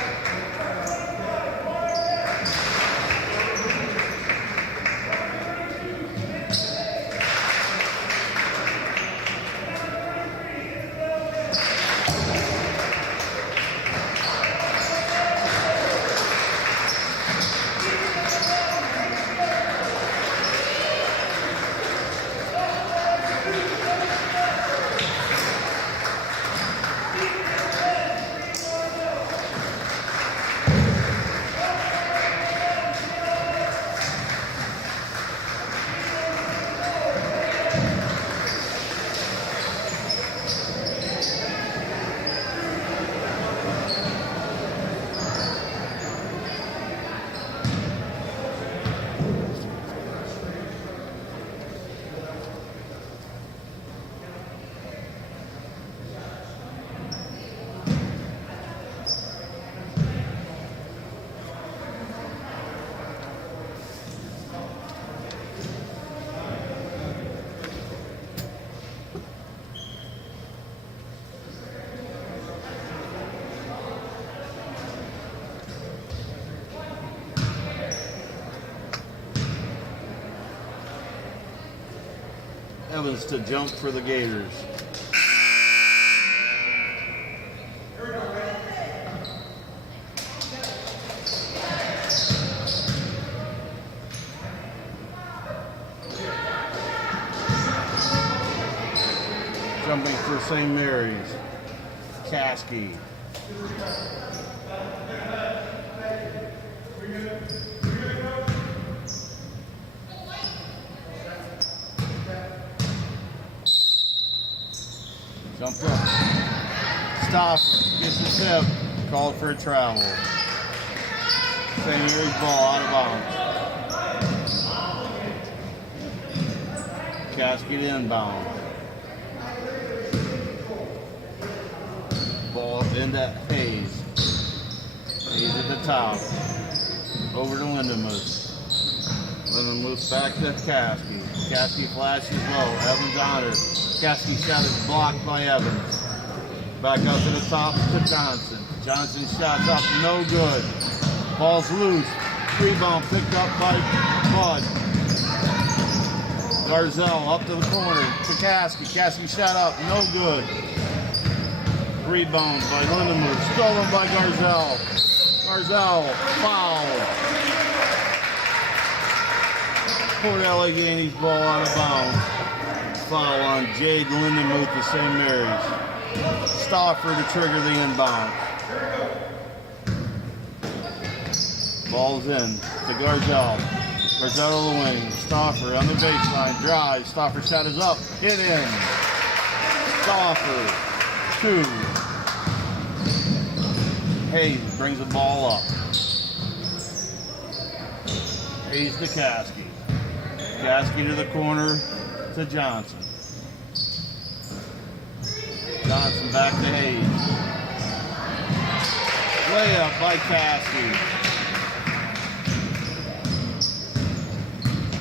Evans to jump for the Gators. Jumping for St. Mary's, Caskey. Jump up. Stoffer gets the tip. Called for a travel. St. Mary's ball out of bounds. Caskey to inbound. Ball up into Hayes. Hayes at the top. Over to Lindenmuth. Lindenmuth back to Caskey. Caskey flashes low. Evans on her. Caskey shot is blocked by Evans. Back up to the top to Johnson. Johnson shots up, no good. Ball's loose. Rebound picked up by Bud. Garzell up to the corner to Caskey. Caskey shot up, no good. Rebound by Lindenmuth. Stolen by Garzell. Garzell fouled. Port Allegany's ball out of bounds. Foul on Jade Lindenmuth of St. Mary's. Stoffer to trigger the inbound. Ball's in to Garzell. Garzell to the wing. Stoffer on the baseline. Drive. Stoffer shot is up. Hit in. Stoffer. 2. Hayes brings the ball up. Hayes to Caskey. Caskey to the corner to Johnson. Johnson back to Hayes. Layup by Caskey.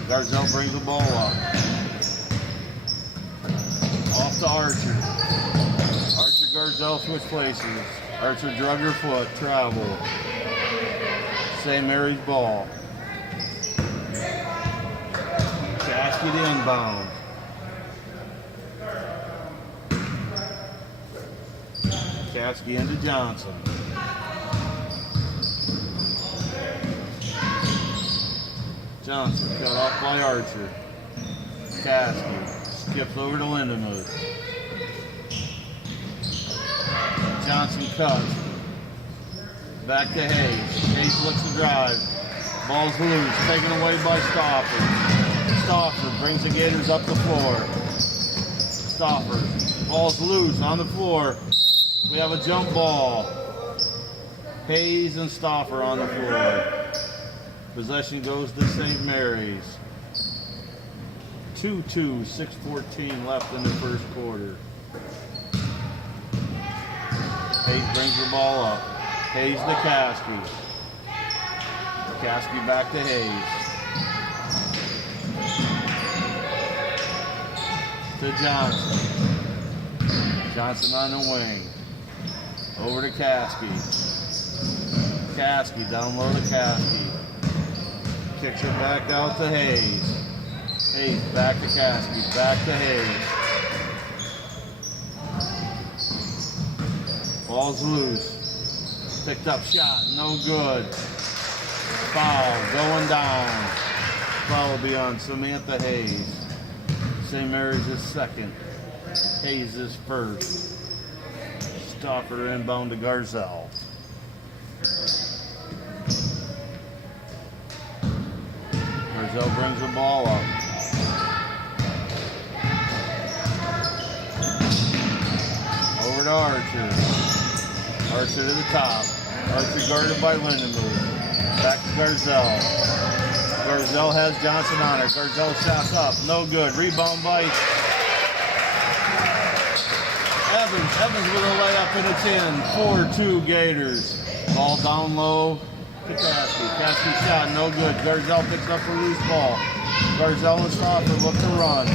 Garzell brings the ball up. Off to Archer. Archer Garzell switch places. Archer drug her foot. Travel. St. Mary's ball. Caskey to inbound. Caskey into Johnson. Johnson cut off by Archer. Caskey skips over to Lindenmuth. Johnson cuts. Back to Hayes. Hayes looks to drive. Ball's loose. Taken away by Stoffer. Stoffer brings the Gators up the floor. Stoffer. Ball's loose on the floor. We have a jump ball. Hayes and Stoffer on the floor. Possession goes to St. Mary's. 2-2, 6:14 left in the first quarter. Hayes brings the ball up. Hayes to Caskey. Caskey back to Hayes. To Johnson. Johnson on the wing. Over to Caskey. Caskey down low to Caskey. Kicks her back out to Hayes. Hayes back to Caskey. Back to Hayes. Ball's loose. Picked up shot. No good. Foul. Going down. Foul will be on Samantha Hayes. St. Mary's is second. Hayes is first. Stoffer inbound to Garzell. Garzell brings the ball up. Over to Archer. Archer to the top. Archer guarded by Lindenmuth. Back to Garzell. Garzell has Johnson on her. Garzell shots up. No good. Rebound by Evans. Evans with a layup and it's in. 4-2 Gators. Ball down low to Caskey. Caskey shot. No good. Garzell picks up a loose ball. Garzell and Stoffer look to run.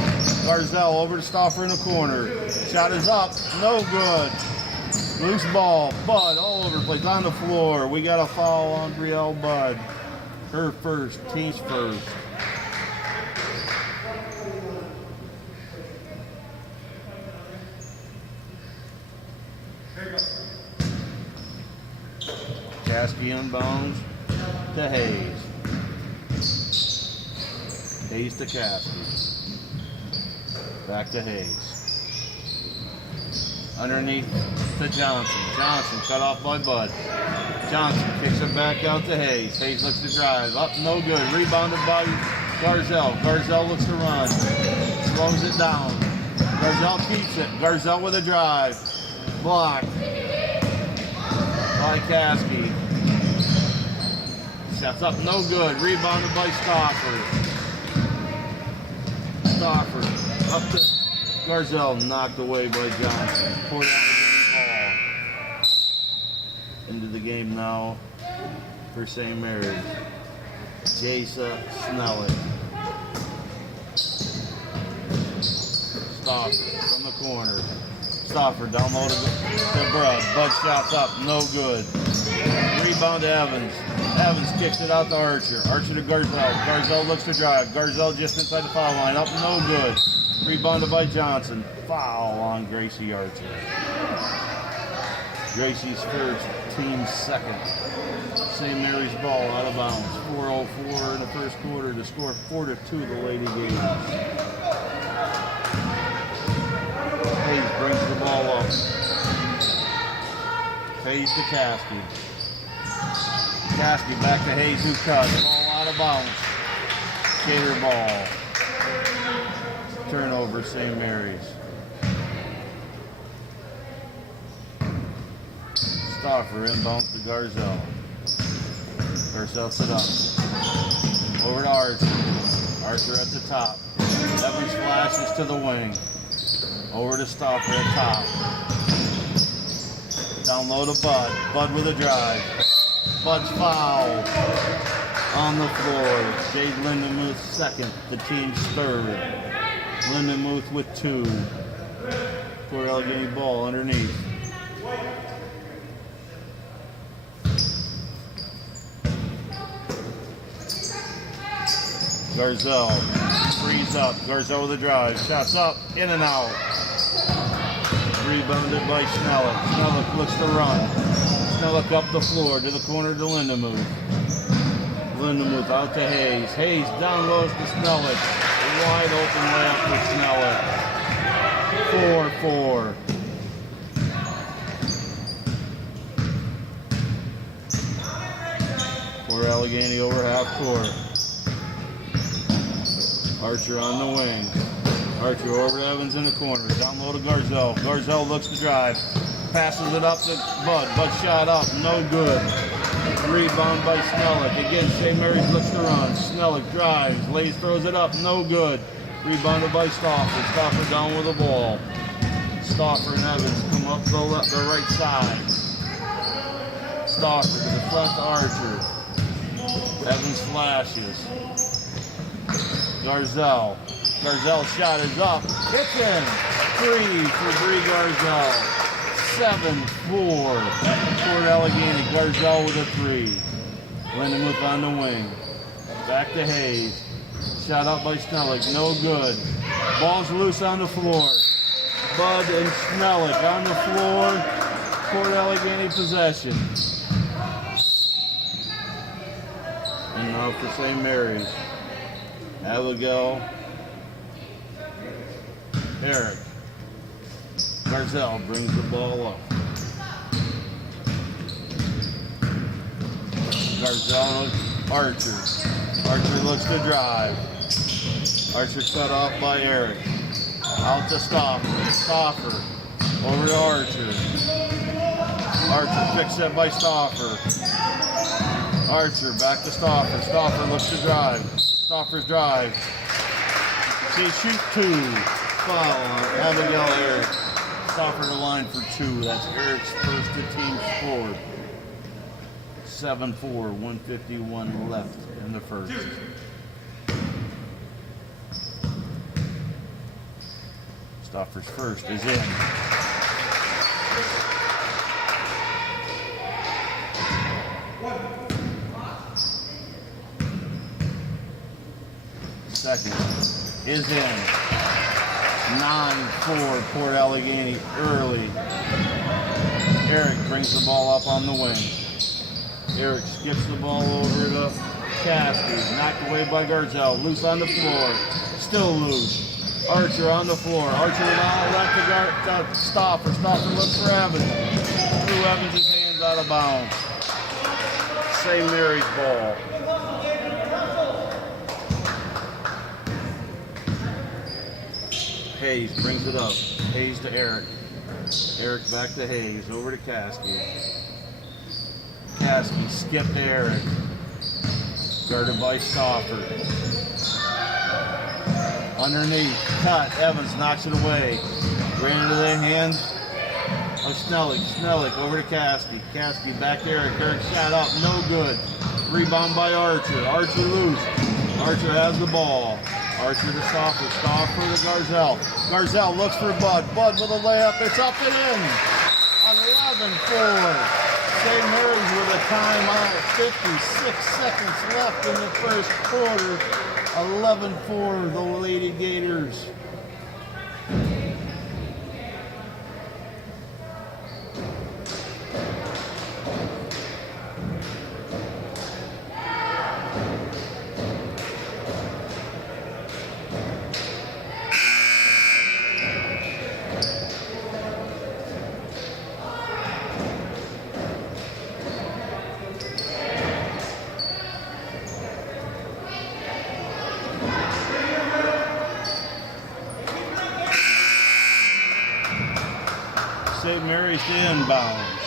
Garzell over to Stoffer in the corner. Shot is up. No good. Loose ball. Bud all over the place. On the floor. We got a foul on Brielle Bud. Her first. Team's first. Caskey inbounds to Hayes. Hayes to Caskey. Back to Hayes. Underneath to Johnson. Johnson cut off by Bud. Johnson kicks it back out to Hayes. Hayes looks to drive. Up, no good. Rebounded by Garzel. Garzel looks to run. Slows it down. Garzel keeps it. Garzel with a drive. Blocked by Caskey. Steps up, no good. Rebounded by Stauffer. Stauffer up to Garzel, knocked away by Johnson. Port Allegany ball. Into the game now for St. Mary's. Jasa Snellick. Stauffer from the corner. Stauffer down low to Bud. Bud shots up, no good. Rebound to Evans. Evans kicks it out to Archer. Archer to Garzel. Garzel looks to drive. Garzel just inside the foul line. Up, no good. Rebounded by Johnson. Foul on Gracie Archer. Gracie's first, team second. St. Mary's ball out of bounds. 4:04 in the first quarter to score 4-2 the Lady Gators. Hayes brings the ball up. Hayes to Caskey. Caskey back to Hayes who cuts. Ball out of bounds. Gator ball. Turnover St. Mary's. Stauffer inbounds to Garzel. Garzel it up. Over to Archer. Archer at the top. Evans flashes to the wing. Over to Stauffer at top. Down low to Bud. Bud with a drive. Bud's foul on the floor. Jade Lindenmuth second. The team's third. Lindenmuth with 2. Port Allegany ball underneath. Garzel frees up. Garzel with a drive. Shots up. In and out. Rebounded by Snellick. Snellick looks to run. Snellick up the floor to the corner to Lindenmuth. Lindenmuth out to Hayes. Hayes down low to Snellick. Wide open layup for Snellick. 4-4. Port Allegany over half court. Archer on the wing. Archer over to Evans in the corner. Down low to Garzel. Garzel looks to drive. Passes it up to Bud. Bud shot up. No good. Rebound by Snellick. Again, St. Mary's looks to run. Snellick drives. Lays throws it up. No good. Rebounded by Stauffer. Stauffer down with the ball. Stauffer and Evans come up the right side. Stauffer to the front to Archer. Evans flashes. Garzel. Garzel shot is up. It's in. 3 for Bree Garzel. 7-4. Port Allegany. Garzel with a 3. Lindenmuth on the wing. Back to Hayes. Shot up by Snellick. No good. Ball's loose on the floor. Bud and Snellick on the floor. Port Allegany possession. And now for St. Mary's. Abigail. Eric. Garzel brings the ball up. Garzel, Archer. Archer looks to drive. Archer cut off by Eric. Out to Stauffer. Stauffer. Over to Archer. Archer picks it by Stauffer. Archer back to Stauffer. Stauffer looks to drive. Stauffer's drive. They shoot 2. Foul on Abigail Eric. Stauffer to line for 2. That's Eric's first to team scored. 7-4, 1:51 left in the first. Stauffer's first is in. Second is in. 9-4 Port Allegany early. Eric brings the ball up on the wing. Eric skips the ball over to Caskey. Knocked away by Garzel. Loose on the floor. Still loose. Archer on the floor. Archer now left to Stoffer. Stoffer looks for Evans. Threw Evans' hands out of bounds. St. Mary's ball. Hayes brings it up. Hayes to Eric. Eric back to Hayes. Over to Caskey. Caskey skipped to Eric. Guarded by Stoffer. Underneath. Cut. Evans knocks it away. Ran into the hand of Snellick. Snellick over to Caskey. Caskey back to Eric. Eric shot up. No good. Rebound by Archer. Archer loose. Archer has the ball. Archer to Stoffer. Stoffer to Garzel. Garzel looks for Bud. Bud with a layup. It's up and in. 11-4. St. Mary's with a timeout. 56 seconds left in the first quarter. 11-4, the Lady Gators. St. Mary's to inbound.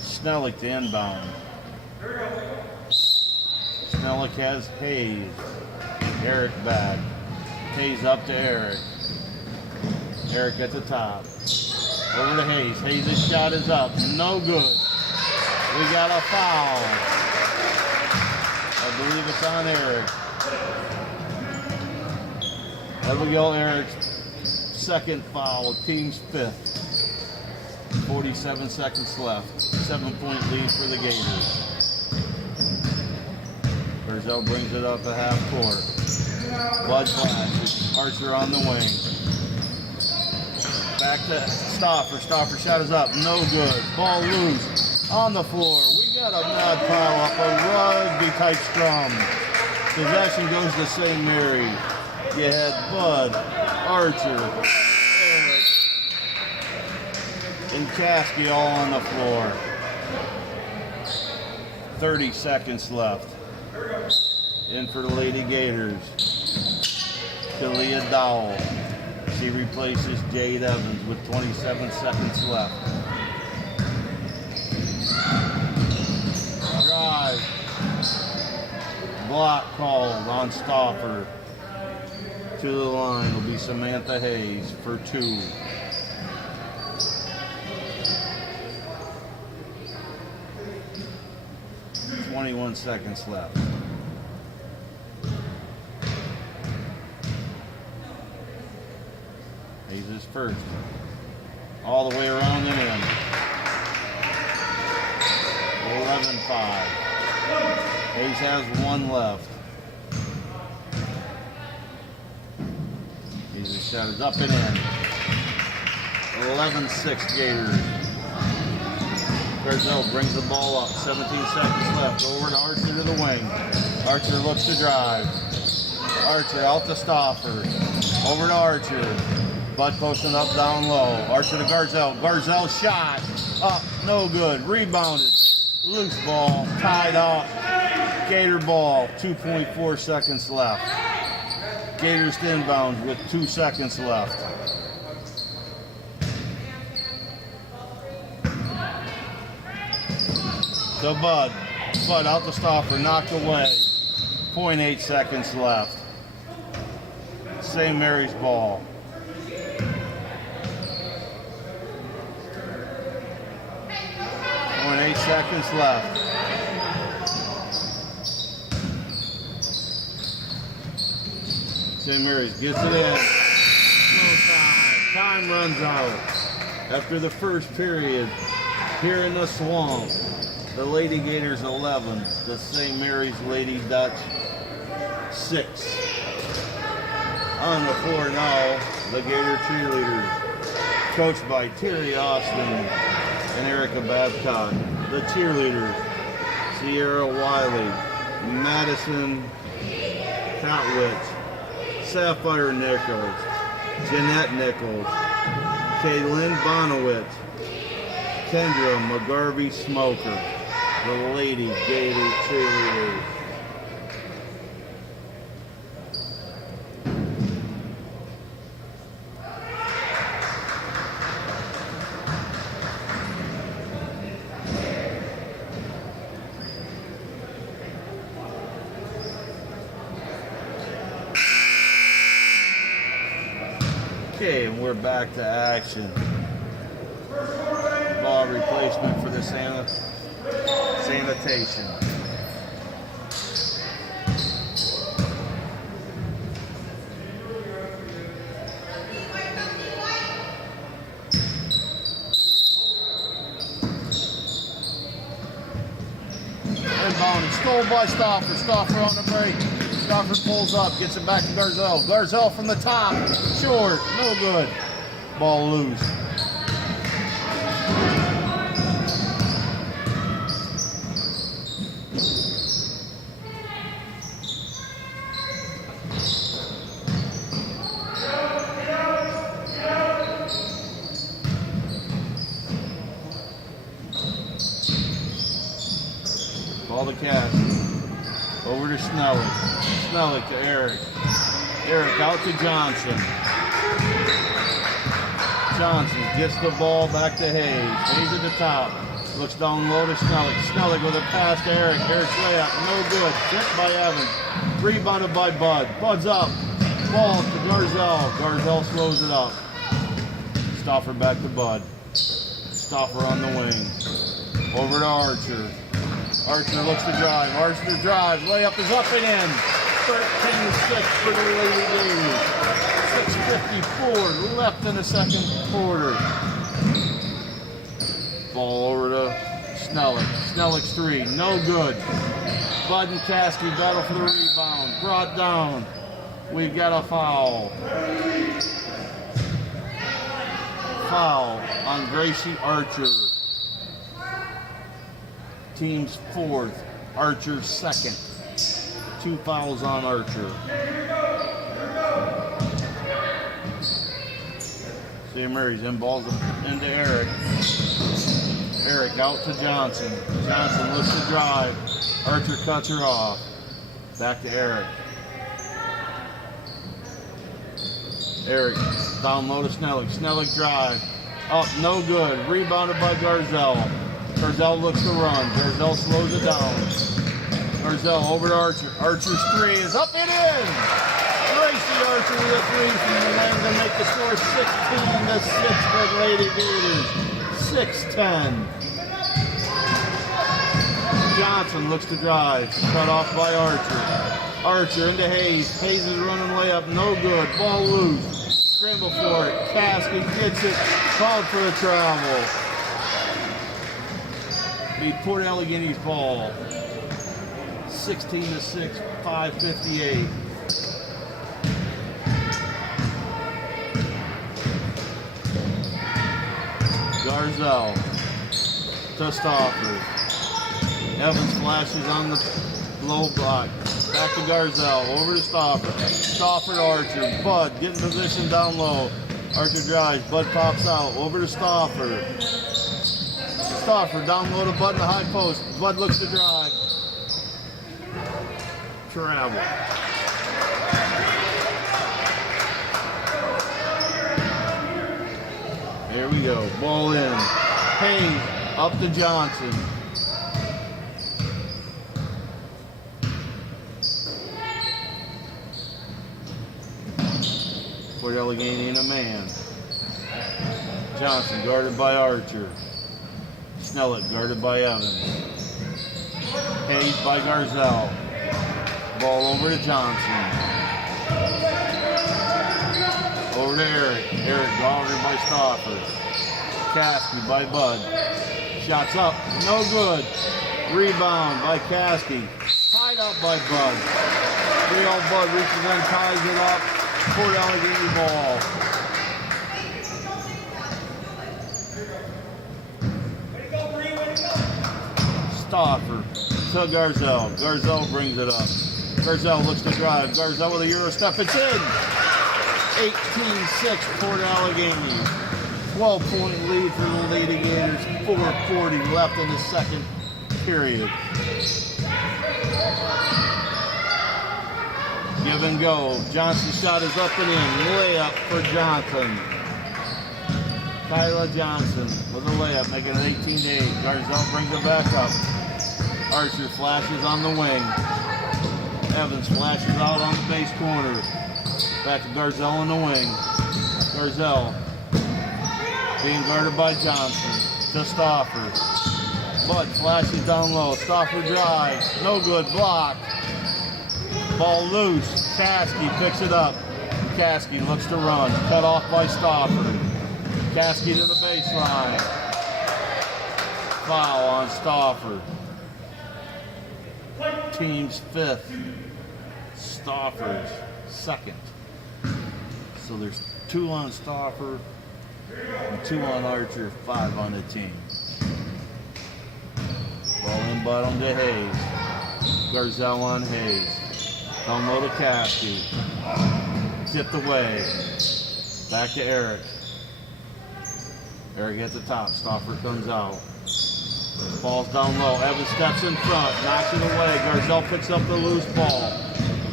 Snellick to inbound. Snellick has Hayes. Eric back. Hayes up to Eric. Eric at the top. Over to Hayes. Hayes' shot is up. No good. We got a foul. I believe it's on Eric. Abigail Eric's second foul. Team's fifth. 47 seconds left. 7-point lead for the Gators. Garzel brings it up a half court. Bud flashes. Archer on the wing. Back to Stoffer. Stoffer shot is up. No good. Ball loose. On the floor. We got a mad pile up. A rugby type scrum. Possession goes to St. Mary. You had Bud, Archer, Eric, and Caskey all on the floor. 30 seconds left. In for the Lady Gators. Talia Dowell. She replaces Jade Evans with 27 seconds left. Drive. Block called on Stoffer. To the line will be Samantha Hayes for two. .21 seconds left. Hayes is first. All the way around and in. 11-5. Hayes has one left. Hayes' shot is up and in. 11-6 Gators. Garzel brings the ball up. 17 seconds left. Over to Archer to the wing. Archer looks to drive. Archer out to Stoffer. Over to Archer. Bud posting up down low. Archer to Garzel. Garzel shot. Up. No good. Rebounded. Loose ball. Tied up. Gator ball. 2.4 seconds left. Gators to inbound with 2 seconds left. So Bud out to Stoffer, knocked away. 0.8 seconds left. St. Mary's ball. .8 seconds left. St. Mary's gets it in. No time. Time runs out. After the first period, here in the swamp, the Lady Gators 11, the St. Mary's Lady Dutch 6. On the floor now, the Gator cheerleaders, coached by Terry Austin and Erica Babcock. The cheerleaders Sierra Wiley, Madison Catwitz, Sapphire Nichols, Jeanette Nichols, Kaylin Bonowitz, Kendra McGarvey Smoker, the Lady Gator Cheerleaders. Okay, and we're back to action. Ball replacement for the sanitation. Inbound, stole by Stoffer. Stoffer on the break. Stoffer pulls up, gets it back to Garzell. Garzell from the top, short, no good. Ball loose. Ball to Cass. Over to Snellick. Snellick to Eric. Eric out to Johnson. Johnson gets the ball back to Hayes. Hayes at the top. Looks down low to Snellick. Snellick with a pass to Eric. Eric's layup. No good. Tipped by Evans. Rebounded by Bud. Bud's up. Ball to Garzell. Garzell slows it up. Stoffer back to Bud. Stoffer on the wing. Over to Archer. Archer looks to drive. Archer drives. Layup is up and in. 13-6 for the Lady Gators. 6:54 left in the second quarter. Ball over to Snellick. Snellick's three. No good. Bud and Caskey battle for the rebound. Brought down. We've got a foul. Foul on Gracie Archer. Team's fourth, Archer's second. 2 fouls on Archer. St. Mary's in balls into Eric. Eric out to Johnson. Johnson looks to drive. Archer cuts her off. Back to Eric. Eric down low to Snellick. Snellick drive. Up, no good. Rebounded by Garzell. Garzell looks to run. Garzell slows it down. Garzell over to Archer. Archer's three is up and in. Gracie Archer with a three from the end to make the score 16-6 for the Lady Gators. 6-10. Johnson looks to drive. Cut off by Archer. Archer into Hayes. Hayes is running layup. No good. Ball loose. Scramble for it. Caskey gets it. Called for a travel. Be Port Allegany's ball. 16-6, 5:58. Garzell to Stoffer. Evans flashes on the low block. Back to Garzell. Over to Stoffer. Stoffer to Archer. Bud getting position down low. Archer drives. Bud pops out. Over to Stoffer. Stoffer down low to Bud in the high post. Bud looks to drive. Travel. There we go. Ball in. Hayes up to Johnson. Port Allegany and a man. Johnson guarded by Archer. Snellick guarded by Evans. Hayes by Garzell. Ball over to Johnson. Over to Eric. Eric guarded by Stoffer. Caskey by Bud. Shots up. No good. Rebound by Caskey. Tied up by Bud. 3-0 Bud reaches in, ties it up. Port Allegany ball. Stoffer to Garzel. Garzel brings it up. Garzel looks to drive. Garzel with a Euro step. It's in. 18-6 Port Allegany. 12-point lead for the Lady Gators. 4:40 left in the second period. Give and go. Johnson's shot is up and in. Layup for Johnson. Kyla Johnson with a layup, making it 18-8. Garzel brings it back up. Archer flashes on the wing. Evans flashes out on the base corner. Back to Garzel on the wing. Garzel being guarded by Johnson. To Stauffer. Bud flashes down low. Stauffer drives. No good. Block. Ball loose. Caskey picks it up. Caskey looks to run. Cut off by Stauffer. Caskey to the baseline. Foul on Stauffer. Team's fifth. Stauffer's second. So there's 2 on Stauffer and 2 on Archer, 5 on the team. Ball in bottom to Hayes. Garzel on Hayes. Down low to Caskey. Tipped away. Back to Eric. Eric at the top. Stauffer comes out. Ball's down low. Evans steps in front. Knocks it away. Garzel picks up the loose ball.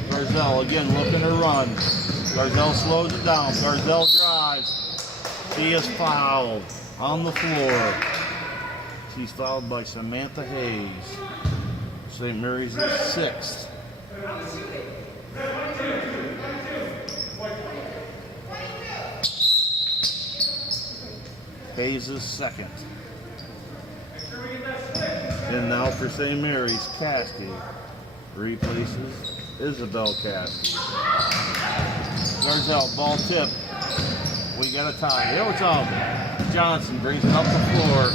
Garzel again looking to run. Garzel slows it down. Garzel drives. She is fouled on the floor. She's fouled by Samantha Hayes. St. Mary's is 6th. Hayes is 2nd. And now for St. Mary's, Caskey replaces Isabel Caskey. Garzel, ball tip. We got a tie. Here it's up. Johnson brings it up the floor.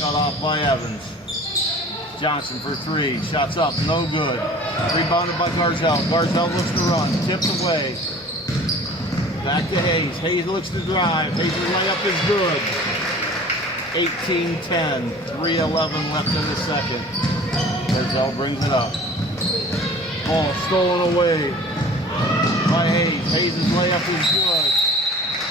Cut off by Evans. Johnson for 3. Shots up. No good. Rebounded by Garzel. Garzel looks to run. Tipped away. Back to Hayes. Hayes looks to drive. Hayes' layup is good. 18-10. 3:11 left in the second. Garzel brings it up. Ball stolen away by Hayes. Hayes' layup is good.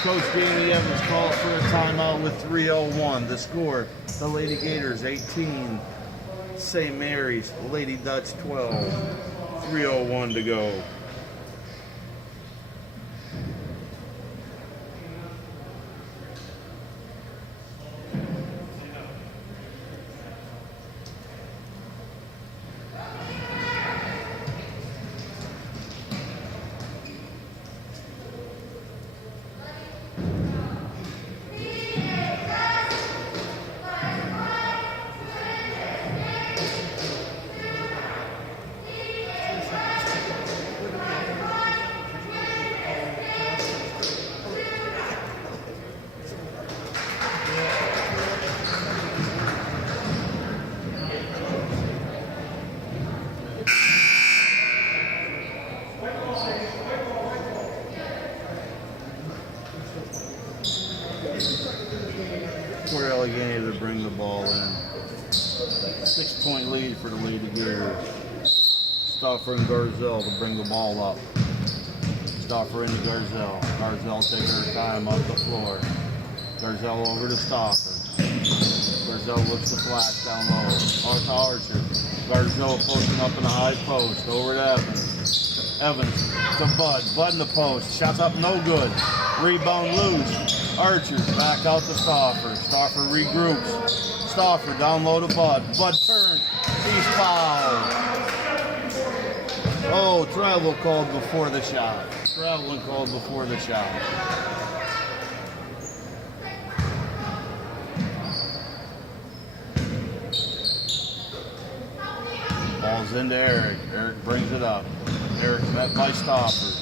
Coach Jamie Evans calls for a timeout with 3:01. The score, the Lady Gators 18, St. Mary's, Lady Dutch 12. 3:01 to go. Port Allegany to bring the ball in. 6-point lead for the Lady Gators. Stauffer and Garzel to bring the ball up. Stauffer into Garzel. Garzel taking her time up the floor. Garzel over to Stauffer. Garzel looks to flash down low. Out to Archer. Garzel posting up in the high post. Over to Evans. Evans to Bud. Bud in the post. Shots up no good. Rebound loose. Archer back out to Stauffer. Stauffer regroups. Stauffer down low to Bud. Bud turns. He's fouled. Oh, travel called before the shot. Traveling called before the shot. Ball's into Eric. Eric brings it up. Eric met by Stauffer.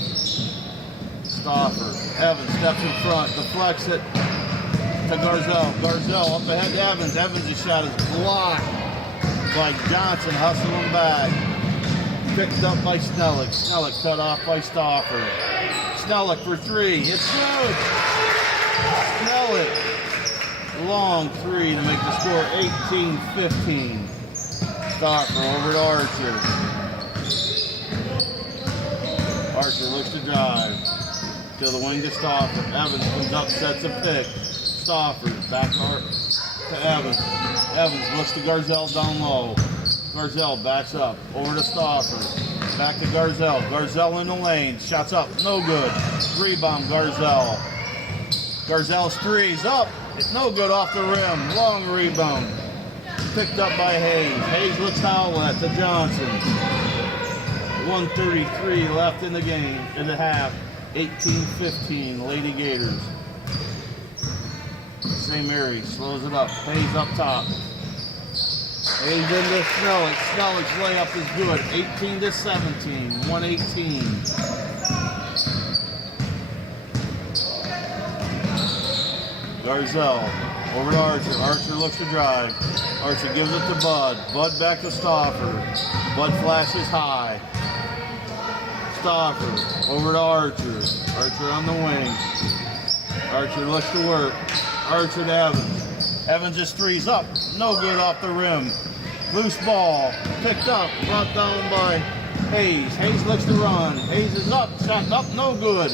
Stauffer. Evans steps in front. Deflects it to Garzel. Garzel up ahead to Evans. Evans' shot is blocked by Johnson. Hustling back. Picked up by Snellick. Snellick cut off by Stauffer. Snellick for 3. It's good. Snellick. Long 3 to make the score 18-15. Stopper over to Archer. Archer looks to drive. To the wing to Stopper. Evans comes up, sets a pick. Stopper back to Evans. Evans looks to Garzell down low. Garzell backs up. Over to Stopper. Back to Garzell. Garzell in the lane. Shots up. No good. Rebound Garzell. Garzell's threes up. It's no good off the rim. Long rebound. Picked up by Hayes. Hayes looks to outlet to Johnson. 1:33 left in the game, in the half. 18-15, Lady Gators. St. Mary slows it up. Hayes up top. Hayes into Snellick. Snellick's layup is good. 18-17, 118. Garzell over to Archer. Archer looks to drive. Archer gives it to Bud. Bud back to Stopper. Bud flashes high. Stopper over to Archer. Archer on the wing. Archer looks to work. Archer to Evans. Evans just threes up. No good off the rim. Loose ball. Picked up. Brought down by Hayes. Hayes looks to run. Hayes is up. Shot up. No good.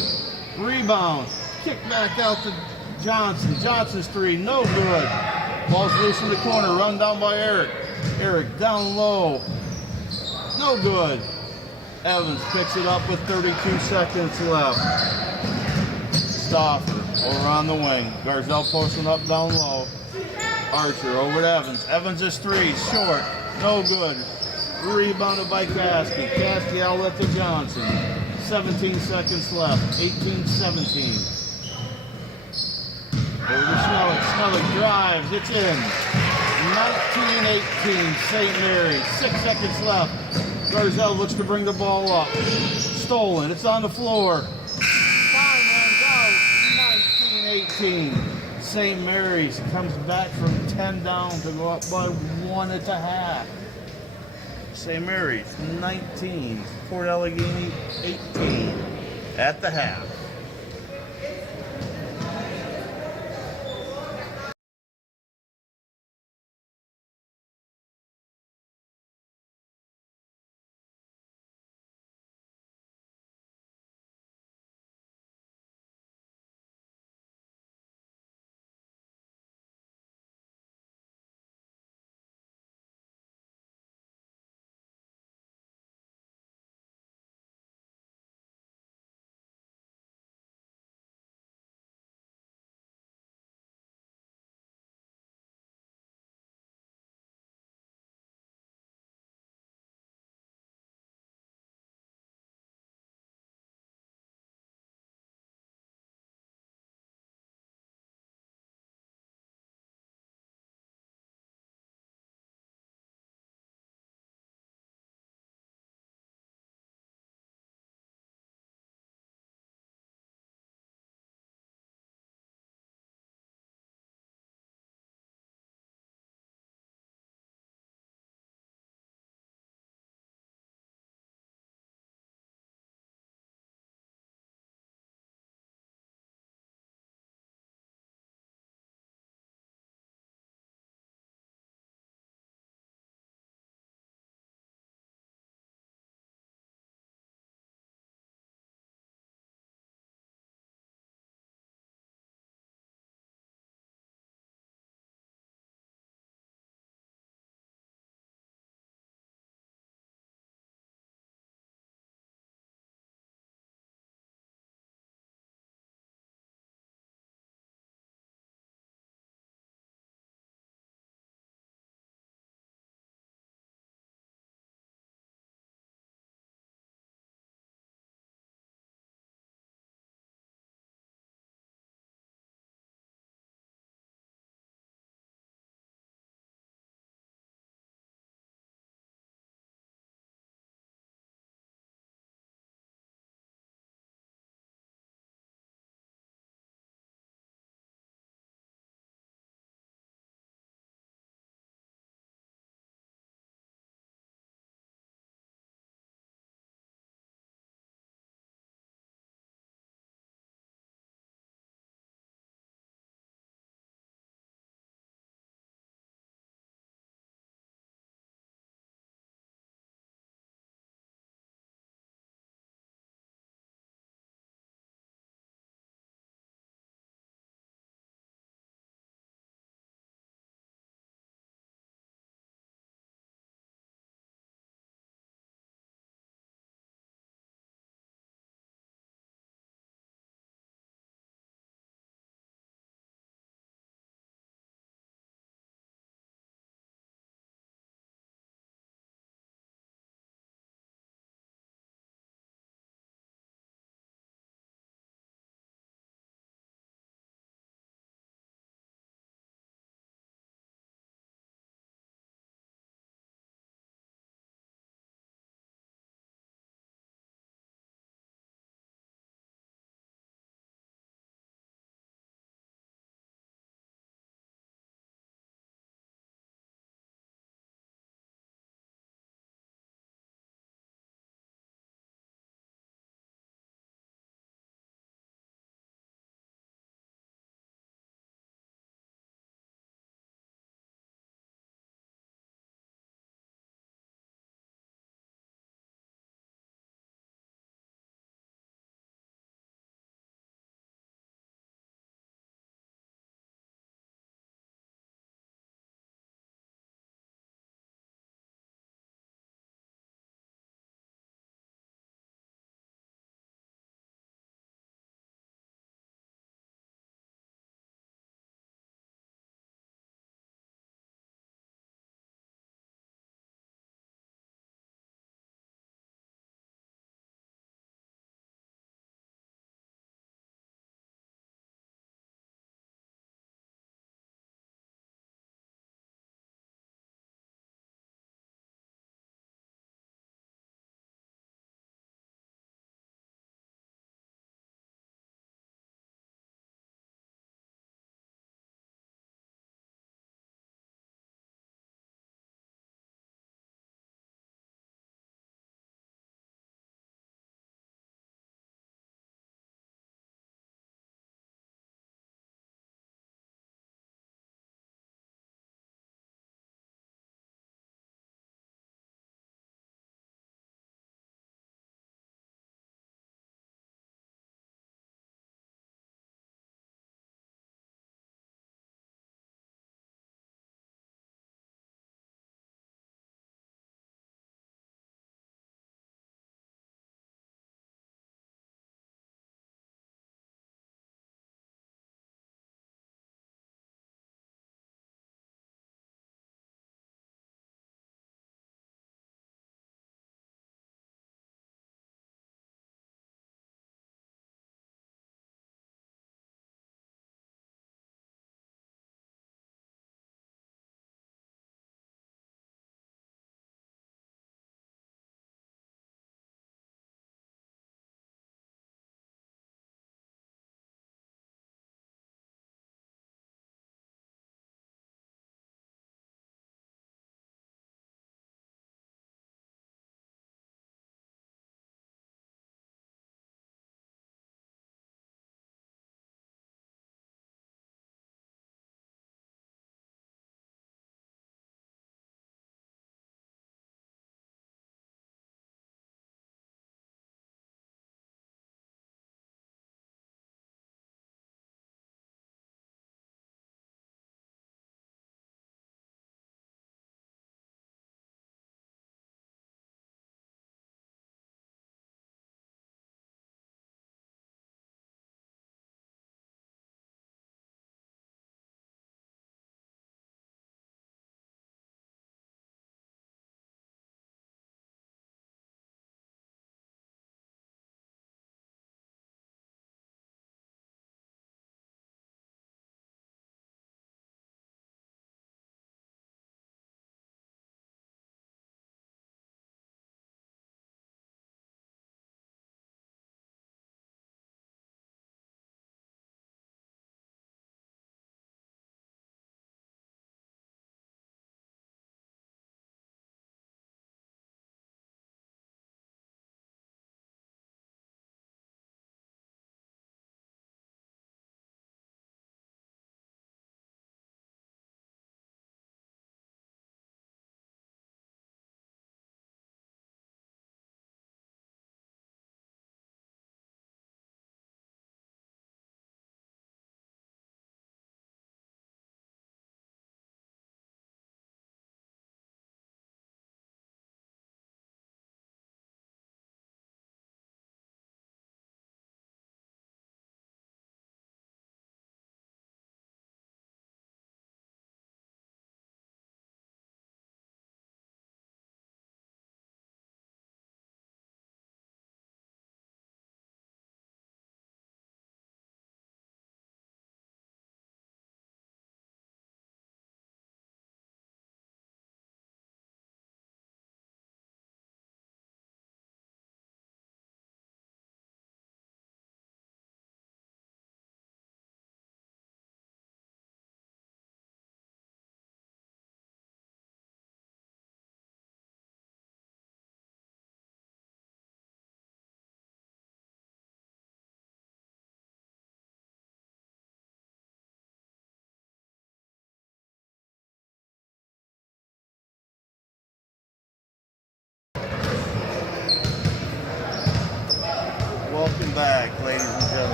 Rebound. Kick back out to Johnson. Johnson's three. No good. Ball's loose in the corner. Run down by Eric. Eric down low. No good. Evans picks it up with 32 seconds left. Stopper over on the wing. Garzell posting up down low. Archer over to Evans. Evans is three. Short. No good. Rebounded by Caskey. Caskey outlet to Johnson. 17 seconds left. 18-17. Over to Snellick. Snellick drives. It's in. 19-18. St. Mary. 6 seconds left. Garzell looks to bring the ball up. Stolen. It's on the floor. Time runs out. 19-18. St. Mary's comes back from 10 down to go up by 1 at the half. St. Mary's 19. Port Allegany 18 at the half.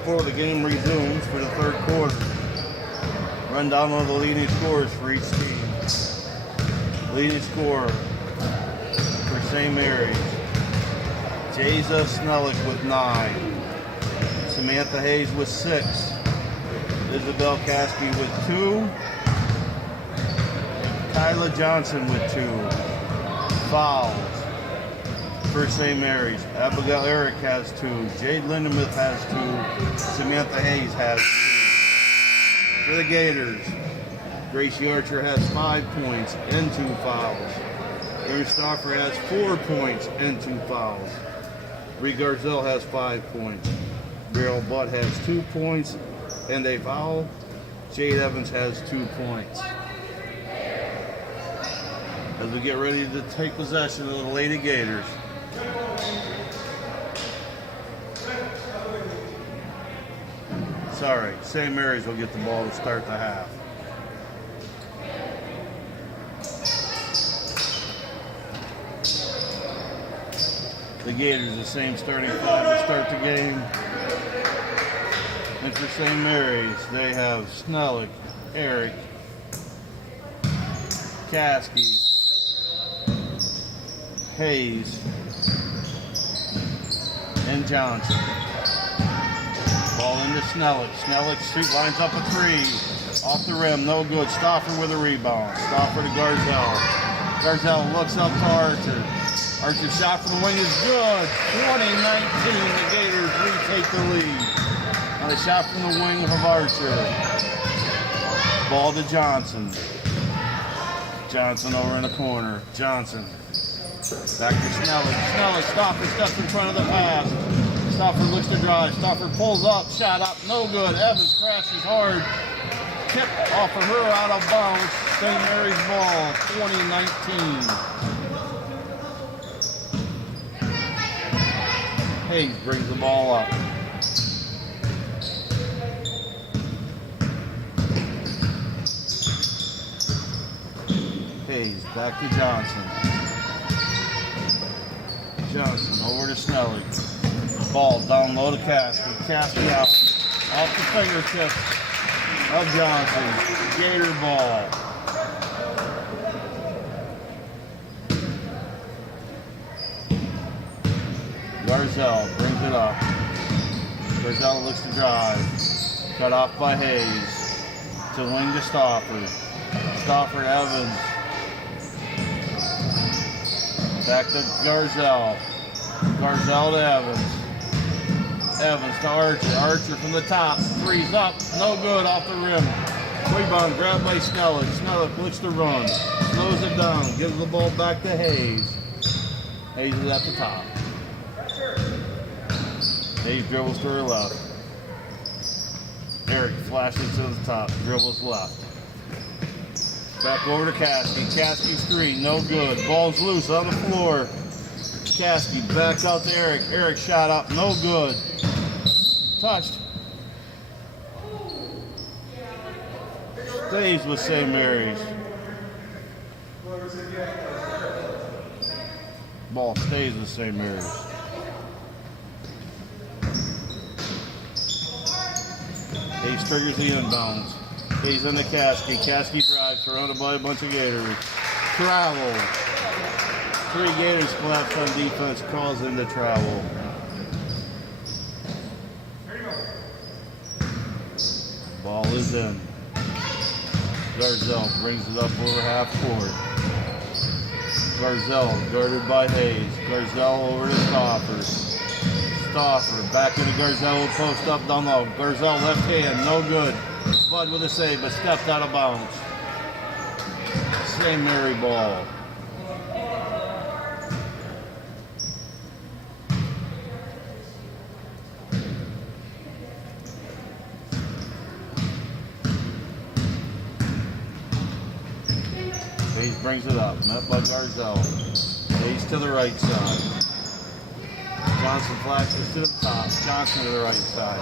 4, the game resumes for the third quarter. Run down on the leading scores for each team. Leading scorer for St. Mary's, Jaza Snellick with 9. Samantha Hayes with 6. Isabel Caskey with 2. Kyla Johnson with 2. Fouls for St. Mary's. Abigail Eric has 2. Jade Lindemuth has 2. Samantha Hayes has 2. For the Gators, Gracie Archer has 5 points and 2 fouls. Erin Stauffer has 4 points and 2 fouls. Bree Garzell has 5 points. Beryl Butt has 2 points and a foul. Jade Evans has 2 points. As we get ready to take possession of the Lady Gators. Sorry, St. Mary's will get the ball to start the half. The Gators, the same starting 5 to start the game. And for St. Mary's, they have Snellick, Eric, Caskey, Hayes, and Johnson. Ball into Snellick. Snellick street lines up a 3. Off the rim, no good. Stauffer with a rebound. Stauffer to Garzell. Garzell looks up to Archer. Archer's shot from the wing is good. 20-19, the Gators retake the lead. On a shot from the wing of Archer. Ball to Johnson. Johnson over in the corner. Johnson. Back to Snellick. Snellick, Stauffer steps in front of the pass. Stauffer looks to drive. Stauffer pulls up, shot up, no good. Evans crashes hard. Tip off of her out of bounds. St. Mary's ball, 20-19. Hayes brings the ball up. Hayes back to Johnson. Johnson over to Snellick. Ball down low to Caskey. Caskey out. Off the fingertips of Johnson. Gator ball. Garzell brings it up. Garzell looks to drive. Cut off by Hayes. To wing to Stauffer. Stauffer to Evans. Back to Garzell. Garzell to Evans. Evans to Archer. Archer from the top. 3's up. No good off the rim. Rebound grabbed by Snellick. Snellick looks to run. Slows it down. Gives the ball back to Hayes. Hayes is at the top. Hayes dribbles to her left. Eric flashes to the top. Dribbles left. Back over to Caskey. Caskey's 3. No good. Ball's loose on the floor. Caskey back out to Eric. Eric shot up. No good. Touched. Stays with St. Mary's. Ball stays with St. Mary's. Hayes triggers the inbounds. Hayes into Caskey. Caskey drives, surrounded by a bunch of Gators. Travel. 3 Gators collapsed on defense, calls into travel. Ball is in. Garzell brings it up over half court. Garzell guarded by Hayes. Garzell over to Stauffer. Stauffer back into Garzell, post up down low. Garzell left hand, no good. Bud with a save, but stepped out of bounds. St. Mary ball. Hayes brings it up, met by Garzell. Hayes to the right side. Johnson flashes to the top. Johnson to the right side.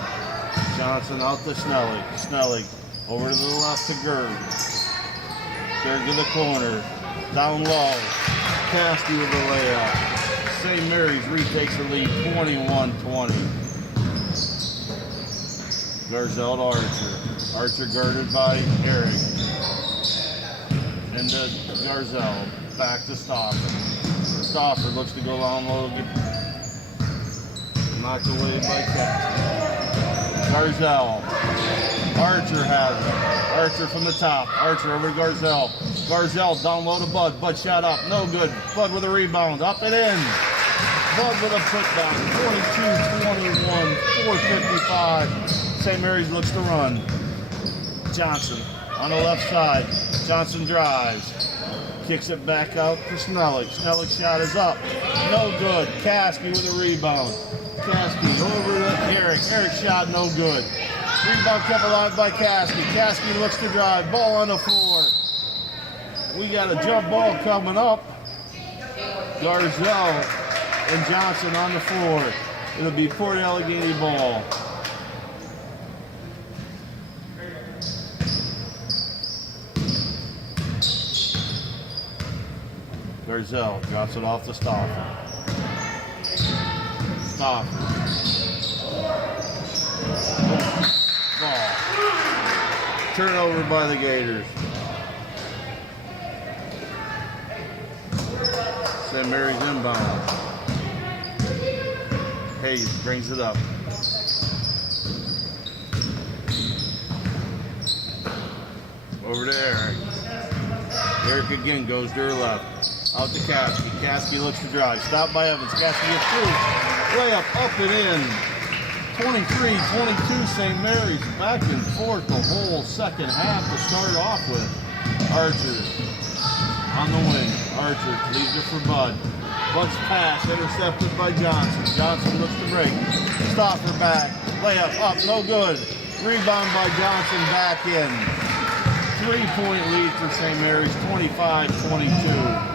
Johnson out to Snellick. Snellick over to the left to Gerd. Gerd to the corner. Down low. Caskey with the layup. St. Mary's retakes the lead 21-20. Garzell to Archer. Archer guarded by Eric. Into Garzell. Back to Stauffer. Stauffer looks to go long low. Knocked away by Garzell. Archer has it. Archer from the top. Archer over to Garzell. Garzell down low to Bud. Bud shot up. No good. Bud with a rebound. Up and in. Bud with a putback. 22-21. 4:55. St. Mary's looks to run. Johnson on the left side. Johnson drives. Kicks it back out to Snellick. Snellick's shot is up. No good. Caskey with a rebound. Caskey over to Eric. Eric's shot no good. Rebound kept alive by Caskey. Caskey looks to drive. Ball on the floor. We got a jump ball coming up. Garzell and Johnson on the floor. It'll be Port Allegany ball. Garzell drops it off to Stauffer. Stauffer. Ball. Turnover by the Gators. St. Mary's inbound. Hayes brings it up. Over to Eric. Eric again goes to her left. Out to Caskey. Caskey looks to drive. Stopped by Evans. Caskey gets through. Layup up and in. 23-22 St. Mary's. Back and forth the whole second half to start off with. Archer on the wing. Archer leaves it for Bud. Bud's pass intercepted by Johnson. Johnson looks to break. Stauffer back. Layup up. No good. Rebound by Johnson back in. 3-point lead for St. Mary's. 25-22.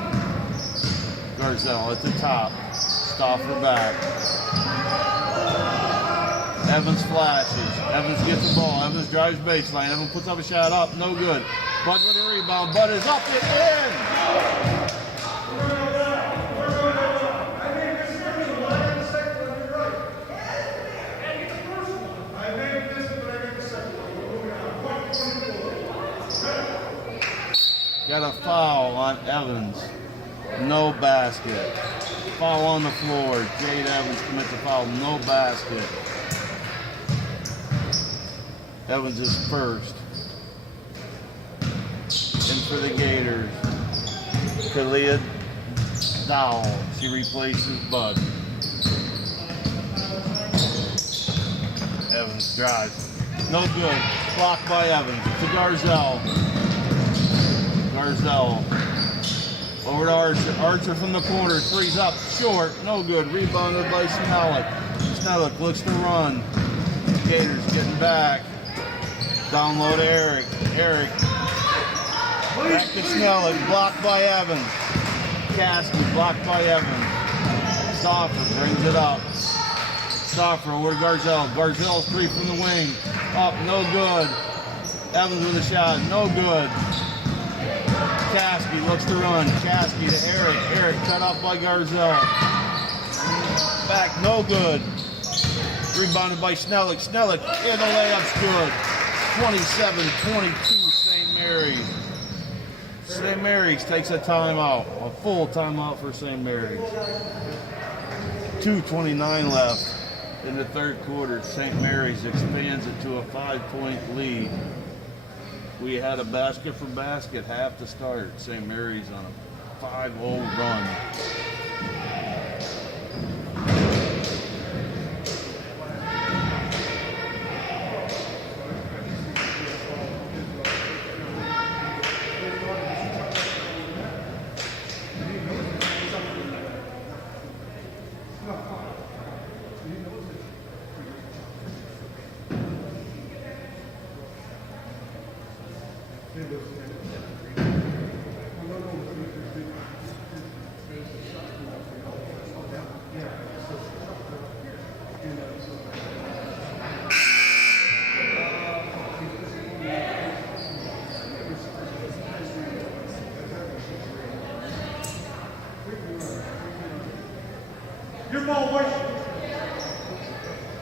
Garzell at the top. Stauffer back. Evans flashes. Evans gets the ball. Evans drives baseline. Evans puts up a shot up. No good. Bud with a rebound. Bud is up and in. Got a foul on Evans. No basket. Foul on the floor. Jade Evans commits a foul. No basket. Evans is first. In for the Gators. Kalia Dowell. She replaces Bud. Evans drives. No good. Blocked by Evans. To Garzell. Garzell. Over to Archer. Archer from the corner. Three's up. Short. No good. Rebounded by Snellick. Snellick looks to run. Gators getting back. Down low to Eric. Eric. Back to Snellick. Blocked by Evans. Caskey. Blocked by Evans. Stauffer brings it up. Stauffer over to Garzell. Garzell three from the wing. Up. No good. Evans with a shot. No good. Caskey looks to run. Caskey to Eric. Eric cut off by Garzell. Back, no good. Rebounded by Snellick. Snellick, and the layup's good. 27-22 St. Mary's. St. Mary's takes a timeout. A full timeout for St. Mary's. 2:29 left in the third quarter. St. Mary's expands it to a 5-point lead. We had a basket for basket half to start. St. Mary's on a 5-0 run. Your ball, White.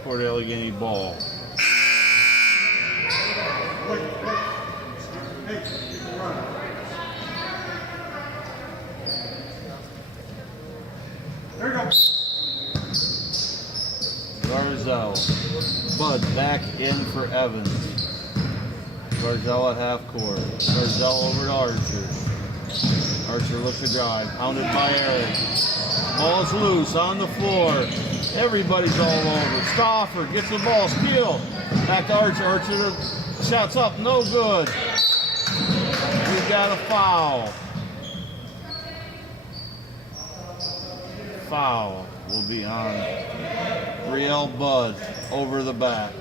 Port Allegany ball. Hey, run. There you go. Garzell. Bud back in for Evans. Garzell at half court. Garzell over to Archer. Archer looks to drive. Hounded by Eric. Ball's loose on the floor. Everybody's all over. Stauffer gets the ball. Steal. Back to Archer. Archer shots up. No good. We got a foul. Foul will be on Riel Bud over the back.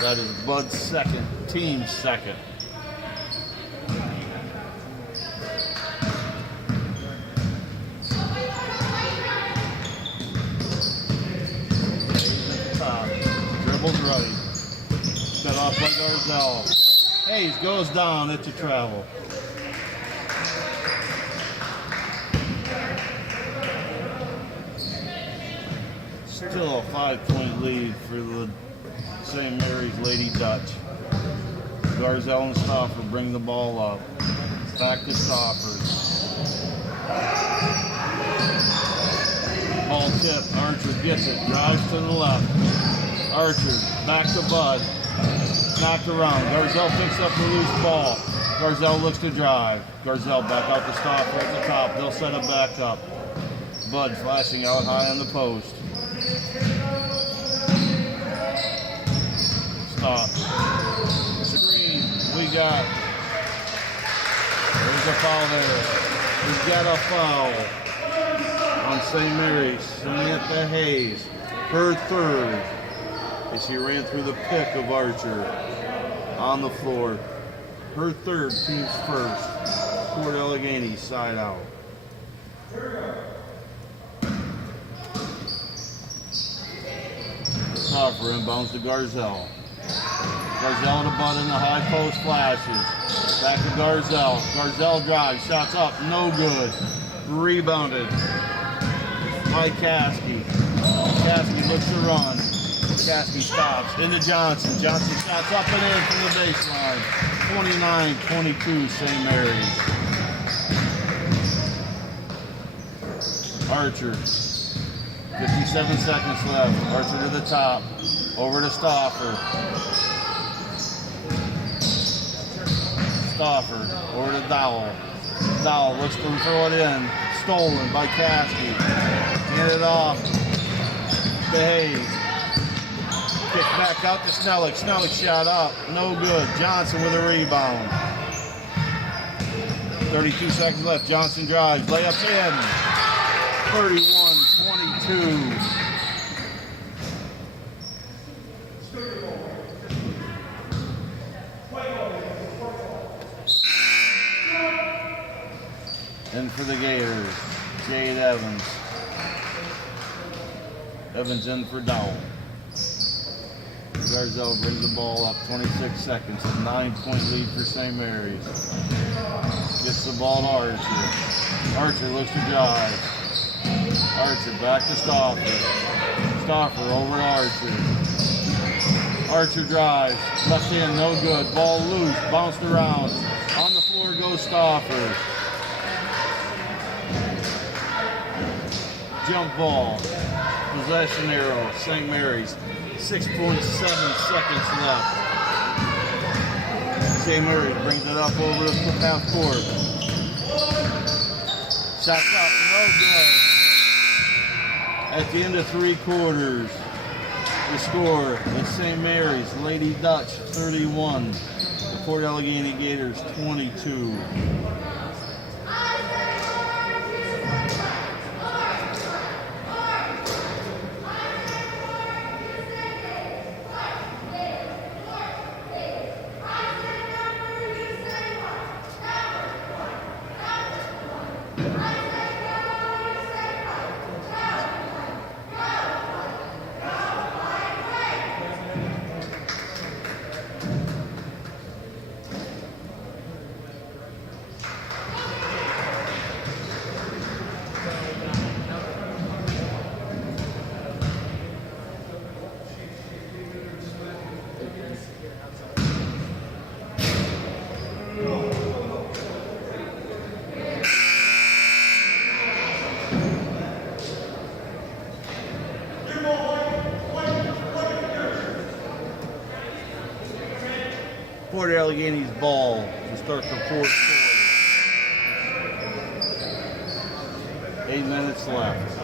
That is Bud's second, team's second. Top. Dribbles right. Set off by Garzell. Hayes goes down. It's a travel. Still a 5-point lead for the St. Mary's Lady Dutch. Garzell and Stauffer bring the ball up. Back to Stauffer. Ball tip. Archer gets it. Drives to the left. Archer back to Bud. Knocked around. Garzell picks up the loose ball. Garzell looks to drive. Garzell back out to Stauffer at the top. They'll set it back up. Bud flashing out high on the post. Stop. Screen. We got. There's a foul there. We've got a foul on St. Mary's. Samantha Hayes. Her third. As she ran through the pick of Archer on the floor. Her third, team's first. Port Allegany side out. Stauffer inbounds to Garzell. Garzell to Bud in the high post flashes. Back to Garzell. Garzell drives, shots up, no good. Rebounded by Caskey. Caskey looks to run. Caskey stops into Johnson. Johnson shots up and in from the baseline. 29-22 St. Mary's. Archer. 57 seconds left. Archer to the top. Over to Stauffer. Stauffer. Over to Dowell. Dowell looks to throw it in. Stolen by Caskey. Hand it off to Hayes. Kick back out to Snellick. Snellick shot up. No good. Johnson with a rebound. 32 seconds left. Johnson drives. Layup in. 31-22. And for the Gators, Jade Evans. Evans in for Dowell. Garzell brings the ball up, 26 seconds, a 9-point lead for St. Mary's. Gets the ball to Archer. Archer looks to drive. Archer back to Stauffer. Stauffer over to Archer. Archer drives. Left hand, no good. Ball loose, bounced around. On the floor goes Stauffer. Jump ball. Possession arrow, St. Mary's. 6.7 seconds left. St. Mary's brings it up over to half court. Shots up, no good. At the end of 3 quarters, the score is St. Mary's Lady Dutch 31, the Port Allegany Gators 22. Port Allegany's ball to start the fourth quarter. 8 minutes left.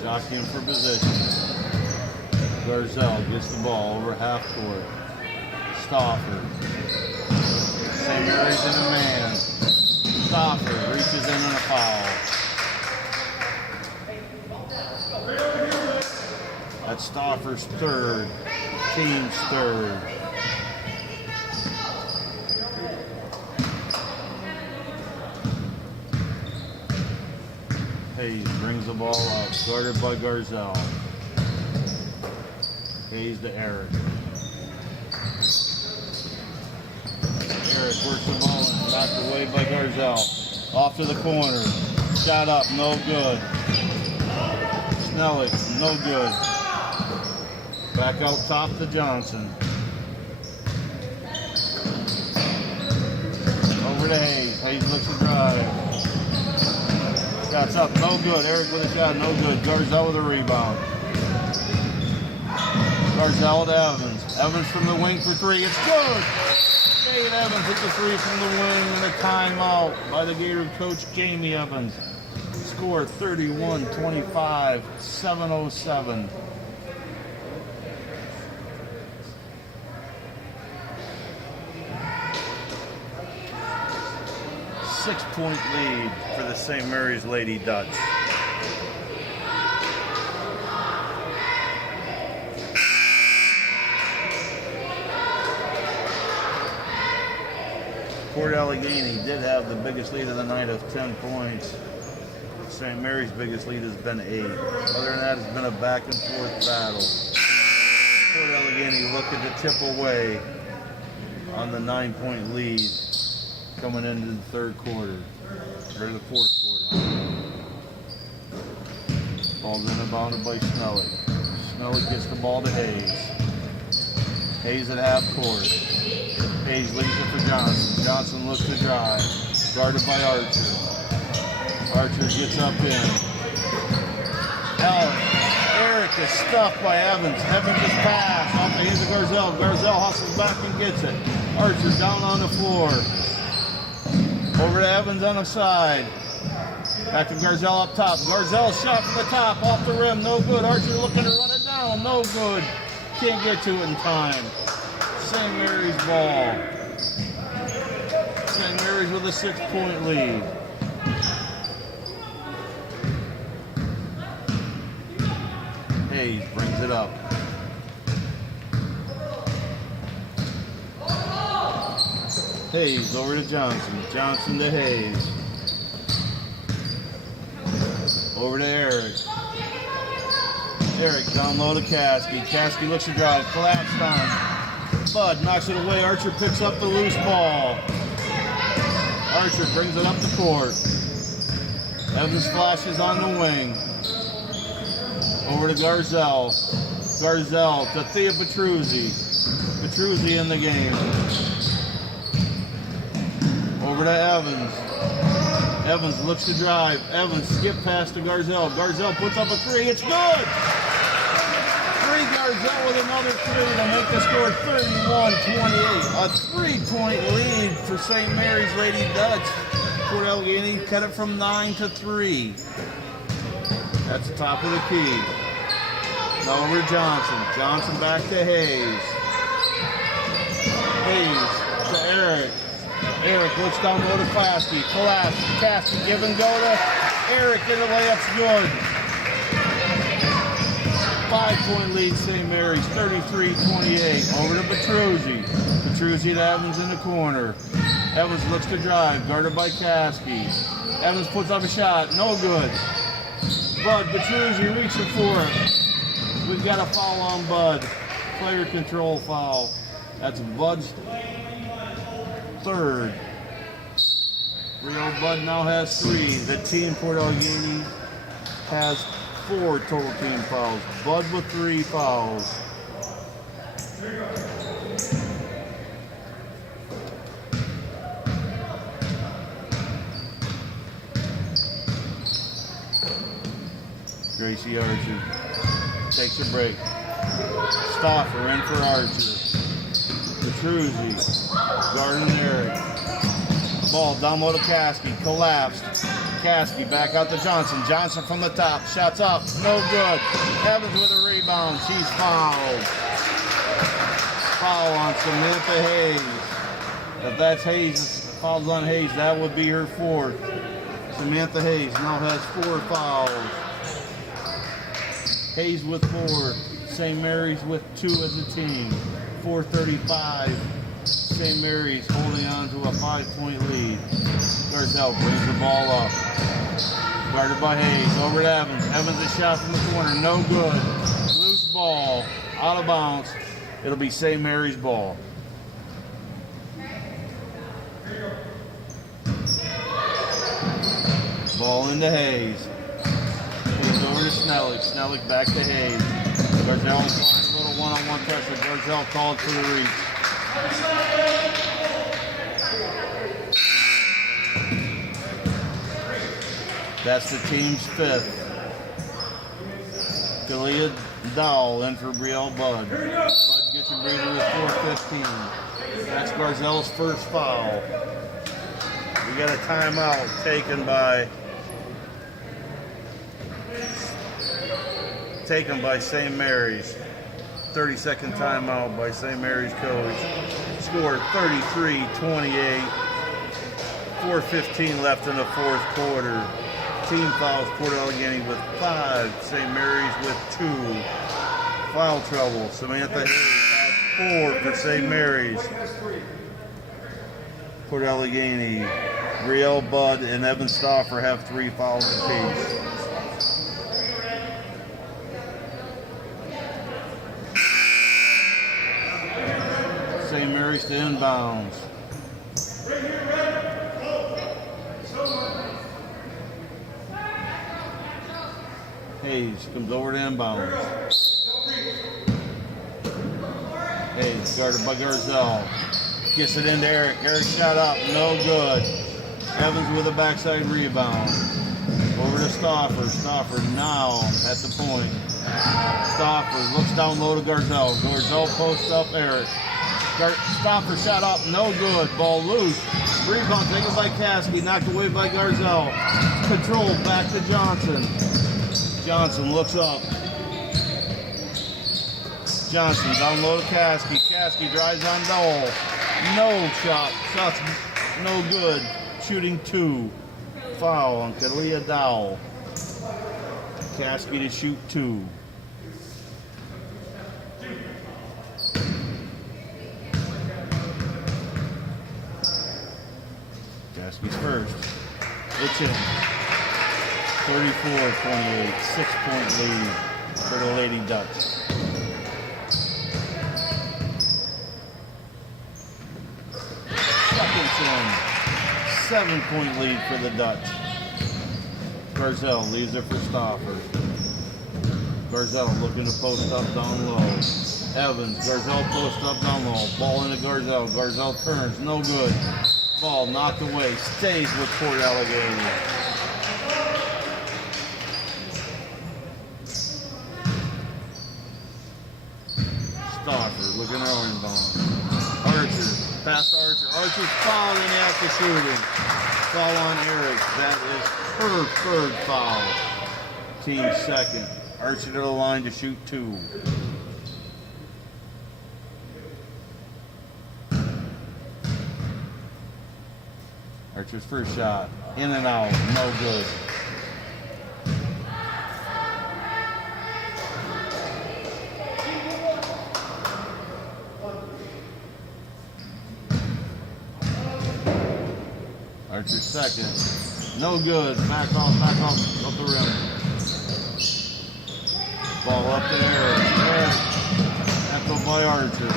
Jockeying for position. Garzell gets the ball over half court. Stauffer. St. Mary's in a man. Stauffer reaches in on a foul. That's Stauffer's third. Team's third. Hayes brings the ball up, guarded by Garzell. Hayes to Eric. Eric works the ball in, knocked away by Garzell. Off to the corner. Shot up, no good. Snellick, no good. Back out top to Johnson. Over to Hayes. Hayes looks to drive. Shots up, no good. Eric with a shot, no good. Garzell with a rebound. Garzell to Evans. Evans from the wing for three. It's good! Dave Evans hit the three from the wing and a timeout by the Gator coach Jamie Evans. Score 31-25, 7:07. Six-point lead for the St. Mary's Lady Dutch. Port Allegany did have the biggest lead of the night of 10 points. St. Mary's biggest lead has been 8. Other than that, it's been a back and forth battle. Port Allegany looking to tip away on the 9-point lead coming into the third quarter, or the fourth quarter. Ball's in and bounded by Snellick. Snellick gets the ball to Hayes. Hayes at half court. Hayes leaves it for Johnson. Johnson looks to drive. Guarded by Archer. Archer gets up in. Eric is stuffed by Evans. Evans is passed off the hands of Garzell. Garzell hustles back and gets it. Archer down on the floor. Over to Evans on the side. Back to Garzell up top. Garzell shot from the top, off the rim, no good. Archer looking to run it down, no good. Can't get to it in time. St. Mary's ball. St. Mary's with a 6-point lead. Hayes brings it up. Hayes over to Johnson. Johnson to Hayes. Over to Eric. Eric down low to Caskey. Caskey looks to drive. Collapsed on. Bud knocks it away. Archer picks up the loose ball. Archer brings it up the court. Evans flashes on the wing. Over to Garzell. Garzell to Thea Petruzzi. Petruzzi in the game. Over to Evans. Evans looks to drive. Evans skip past to Garzell. Garzell puts up a three. It's good! Garzell with another three to make the score 31-28. A 3-point lead for St. Mary's Lady Dutch. Port Allegany cut it from 9 to 3. That's the top of the key. Now over to Johnson. Johnson back to Hayes. Hayes to Eric. Eric looks down low to Caskey. Collapse. Caskey give and go to Eric, and the layup's good. 5-point lead, St. Mary's, 33-28. Over to Petruzzi. Petruzzi to Evans in the corner. Evans looks to drive, guarded by Caskey. Evans puts up a shot, no good. Bud Petruzzi reaching for it. We've got a foul on Bud. Player control foul. That's Bud's third. Real Bud now has 3. The team, Port Allegany, has 4 total team fouls. Bud with 3 fouls. Gracie Archer takes a break. Stoffer in for Archer. Petruzzi, guarding Eric. Ball down low to Caskey, collapsed. Caskey back out to Johnson. Johnson from the top, shots up, no good. Evans with a rebound, she's fouled. Foul on Samantha Hayes. If that's Hayes, fouls on Hayes, that would be her fourth. Samantha Hayes now has 4 fouls. Hayes with 4, St. Mary's with 2 as a team. 4:35. St. Mary's holding on to a 5-point lead. Garzel brings the ball up. Guarded by Hayes. Over to Evans. Evans a shot from the corner. No good. Loose ball. Out of bounds. It'll be St. Mary's ball. Ball into Hayes. Hayes over to Snellick. Snellick back to Hayes. Garzel applying a little one-on-one pressure. Garzel called for the reach. That's the team's 5th. Kalia Dowell in for Brielle Budd. Budd gets a breather with 4:15. That's Garzel's first foul. We got a timeout taken by St. Mary's. 30-second timeout by St. Mary's coach. Score 33-28. 4:15 left in the 4th quarter. Team fouls Port Allegany with 5. St. Mary's with 2. Foul trouble. Samantha Hayes has 4 for St. Mary's. Port Allegany, Brielle Budd, and Evan Stoffer have 3 fouls apiece. St. Mary's to inbounds. Hayes comes over to inbounds. Hayes guarded by Garzel. Gets it into Eric. Eric shot up, no good. Evans with a backside rebound. Over to Stoffer. Stoffer now at the point. Stoffer looks down low to Garzel. Garzel posts up Eric. Stoffer shot up, no good. Ball loose. Rebound taken by Caskey, knocked away by Garzel. Control back to Johnson. Johnson looks up. Johnson down low to Caskey. Caskey drives on Dowell. No shot. Shot's no good. Shooting 2. Foul on Kalia Dowell. Caskey to shoot 2. Caskey's first. It's in. 34-28. 6-point lead for the Lady Ducks. Second in. 7-point lead for the Dutch. Garzel leaves it for Stoffer. Garzel looking to post up down low. Evans, Garzel post up down low. Ball into Garzel. Garzel turns, no good. Ball knocked away. Stays with Port Allegany. Stoffer looking at inbound. Archer, past Archer. Archer's fouling after shooting. Foul on Eric. That is her 3rd foul. Team 2nd. Archer to the line to shoot 2. Archer's first shot. In and out. No good. Archer's second. No good. Back off up the rim. Ball up to Eric. Eric. Tackled by Archer.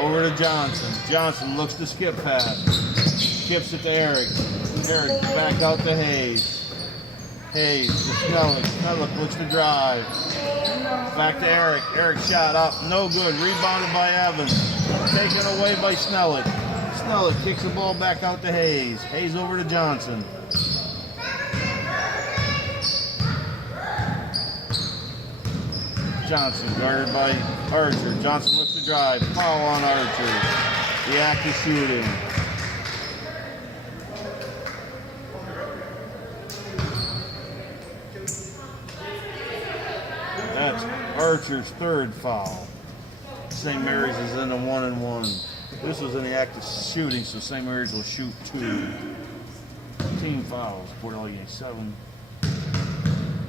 Over to Johnson. Johnson looks to skip pass. Skips it to Eric. Eric back out to Hayes. Hayes to Snellick. Snellick looks to drive. Back to Eric. Eric shot up. No good. Rebounded by Evans. Taken away by Snellick. Snellick kicks the ball back out to Hayes. Hayes over to Johnson. Johnson, guarded by Archer. Johnson looks to drive. Foul on Archer. The act of shooting. That's Archer's third foul. St. Mary's is in a 1-and-1. This was in the act of shooting, so St. Mary's will shoot 2. Team fouls. Port Allegany 7.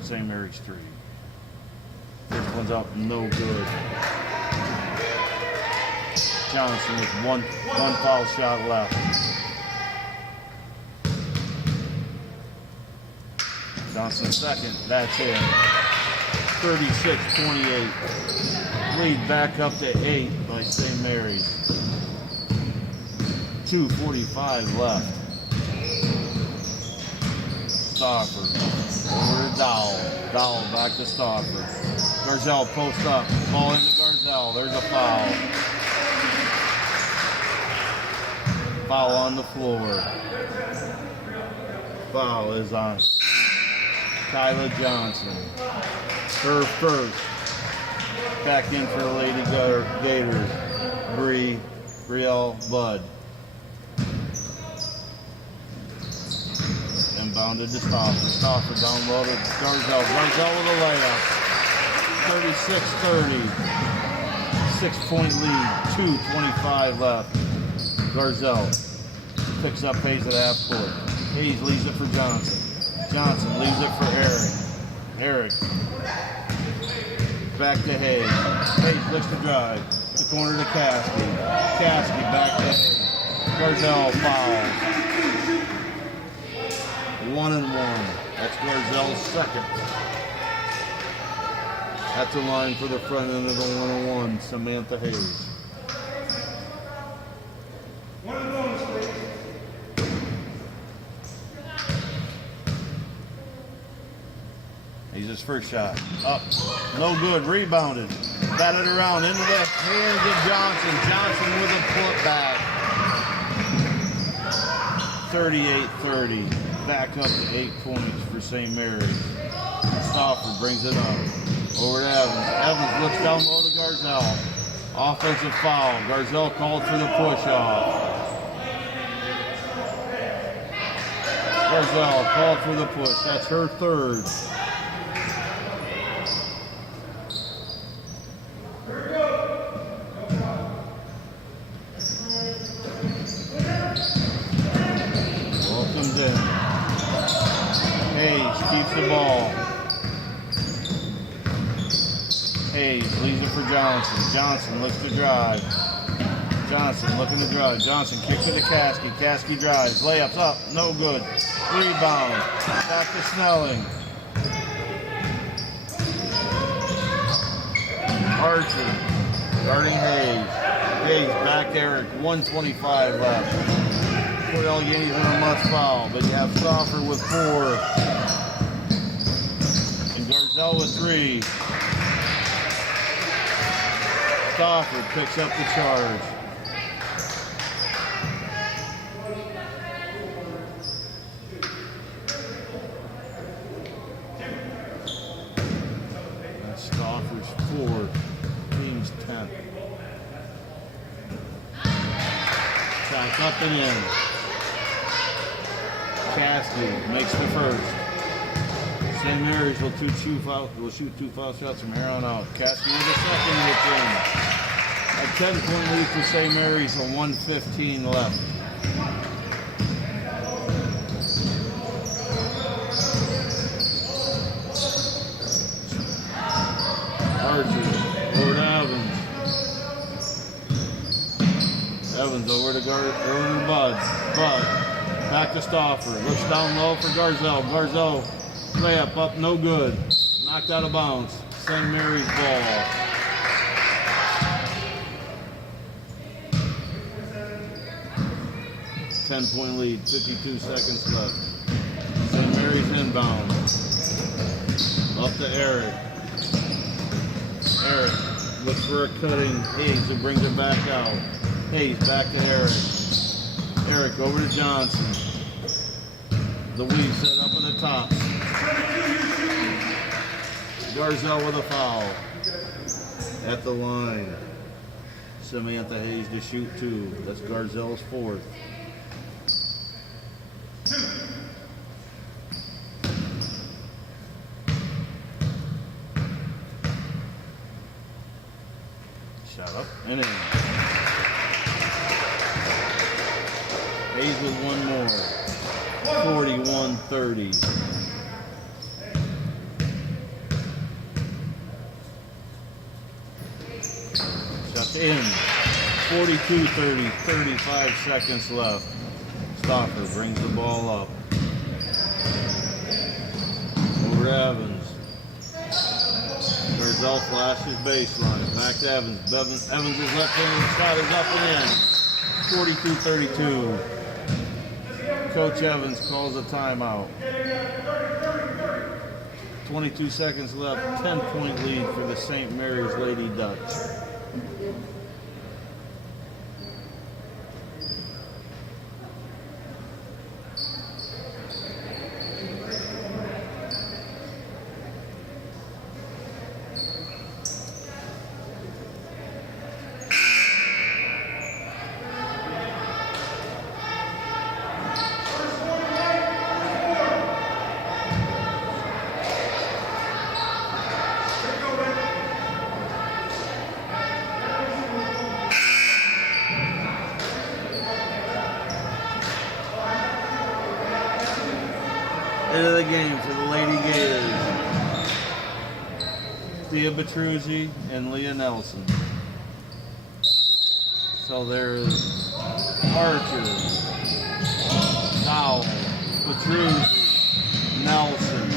St. Mary's 3. First one's up, no good. Johnson with one foul shot left. Johnson second, that's it. 36-28. Lead back up to 8 by St. Mary's. 2:45 left. Stauffer over to Dowell. Dowell back to Stauffer. Garzell post up. Ball into Garzell. There's a foul. Foul on the floor. Foul is on Kyla Johnson. Her first. Back in for the Lady Gators. Brielle Budd. Inbounded to Stauffer. Stauffer down low to Garzell. Garzell with a layup. 36-30. 6-point lead. 2:25 left. Garzell picks up Hayes at half court. Hayes leaves it for Johnson. Johnson leaves it for Eric. Back to Hayes. Hayes looks to drive. The corner to Caskey. Caskey back to Hayes. Garzell fouls. 1-and-1. That's Garzell's second. At the line for the front end of the 1-on-1, Samantha Hayes. He's his first shot. Up. No good. Rebounded. Batted around into the hands of Johnson. Johnson with a putback. 38-30. Back up to 8 points for St. Mary's. Stauffer brings it up. Over to Evans. Evans looks down low to Garzell. Offensive foul. Garzell called for the push-off. Garzell called for the push. That's her third. Welcomes in. Hayes keeps the ball. Hayes leaves it for Johnson. Johnson looks to drive. Johnson looking to drive. Johnson kicks it to Caskey. Caskey drives. Layups up. No good. Rebound. Back to Snelling. Archer guarding Hayes. Hayes back to Eric. 1:25 left. Port Allegany's in a must foul, but you have Stauffer with 4. And Garzell with 3. Stauffer picks up the charge. That's Stauffer's 4. Team's 10. Shot up and in. Caskey makes the first. St. Mary's will shoot 2 foul shots from here on out. Caskey with the second gets in. A 10-point lead for St. Mary's, a 1:15 left. Archer over to Evans. Evans over to Bud. Bud back to Stauffer. Looks down low for Garzell. Garzell layup up, no good. Knocked out of bounds. St. Mary's ball. Ten-point lead, 52 seconds left. St. Mary's inbound. Up to Eric. Eric looks for a cutting Hayes who brings it back out. Hayes back to Eric. Eric over to Johnson. The weave set up at the top. Garzell with a foul. at the line. Samantha Hayes to shoot 2. That's Garzelle's 4th. Shot up and in. Hayes with one more. 41-30. Shot in. 42-30. 35 seconds left. Stoffer brings the ball up. Over to Evans. Garzelle flashes baseline. Back to Evans. Evans' left-handed shot is up and in. 42-32. Coach Evans calls a timeout. 22 seconds left. 10-point lead for the St. Mary's Lady Dutch. End of the game for the Lady Gators. Thea Betruzzi and Leah Nelson. So there's Archer, Powell, Betruzzi, Nelson,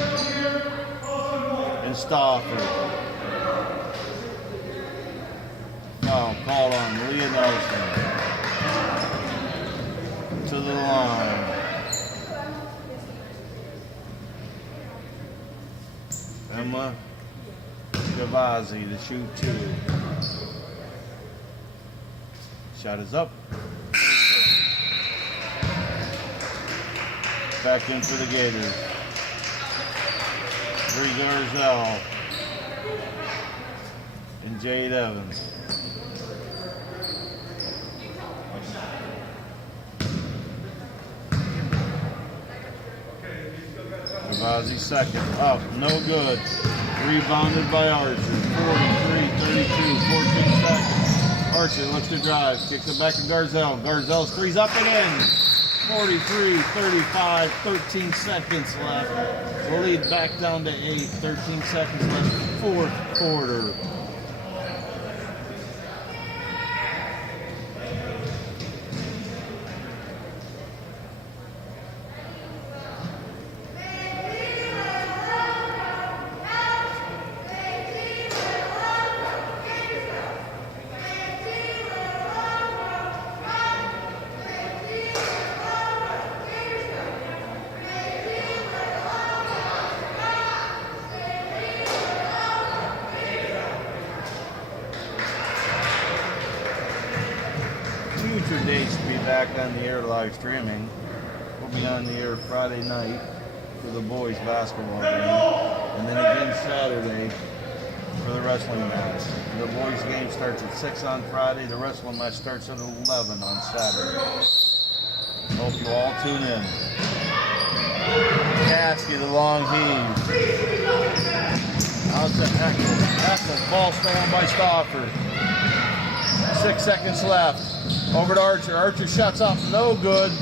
and Stoffer. Foul called on Leah Nelson. To the line. Emma Gavazzi to shoot 2. Shot is up. Back in for the Gators. Bree Garzelle and Jade Evans. Gavazzi second, up, no good. Rebounded by Archer. 43-32, 14 seconds. Archer looks to drive, kicks it back to Garzelle. Garzelle's three's up and in. 43-35, 13 seconds left. The lead back down to 8, 13 seconds left, 4th quarter. Future dates will be back on the air live streaming. We'll be on the air Friday night for the boys basketball game, and then again Saturday for the wrestling match. The boys game starts at 6 on Friday. The wrestling match starts at 11 on Saturday. Hope you all tune in. Kasky, the long heave. Out to Echo. Echo, ball stolen by Stoffer. 6 seconds left. Over to Archer. Archer shuts up. No good.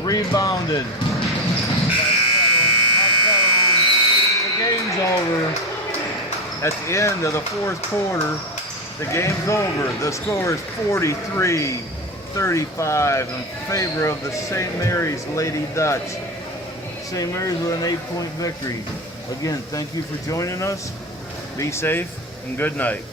Rebounded. The game's over. At the end of the 4th quarter, the game's over. The score is 43-35 in favor of the St. Mary's Lady Dutch. St. Mary's with an 8-point victory. Again, thank you for joining us. Be safe and good night.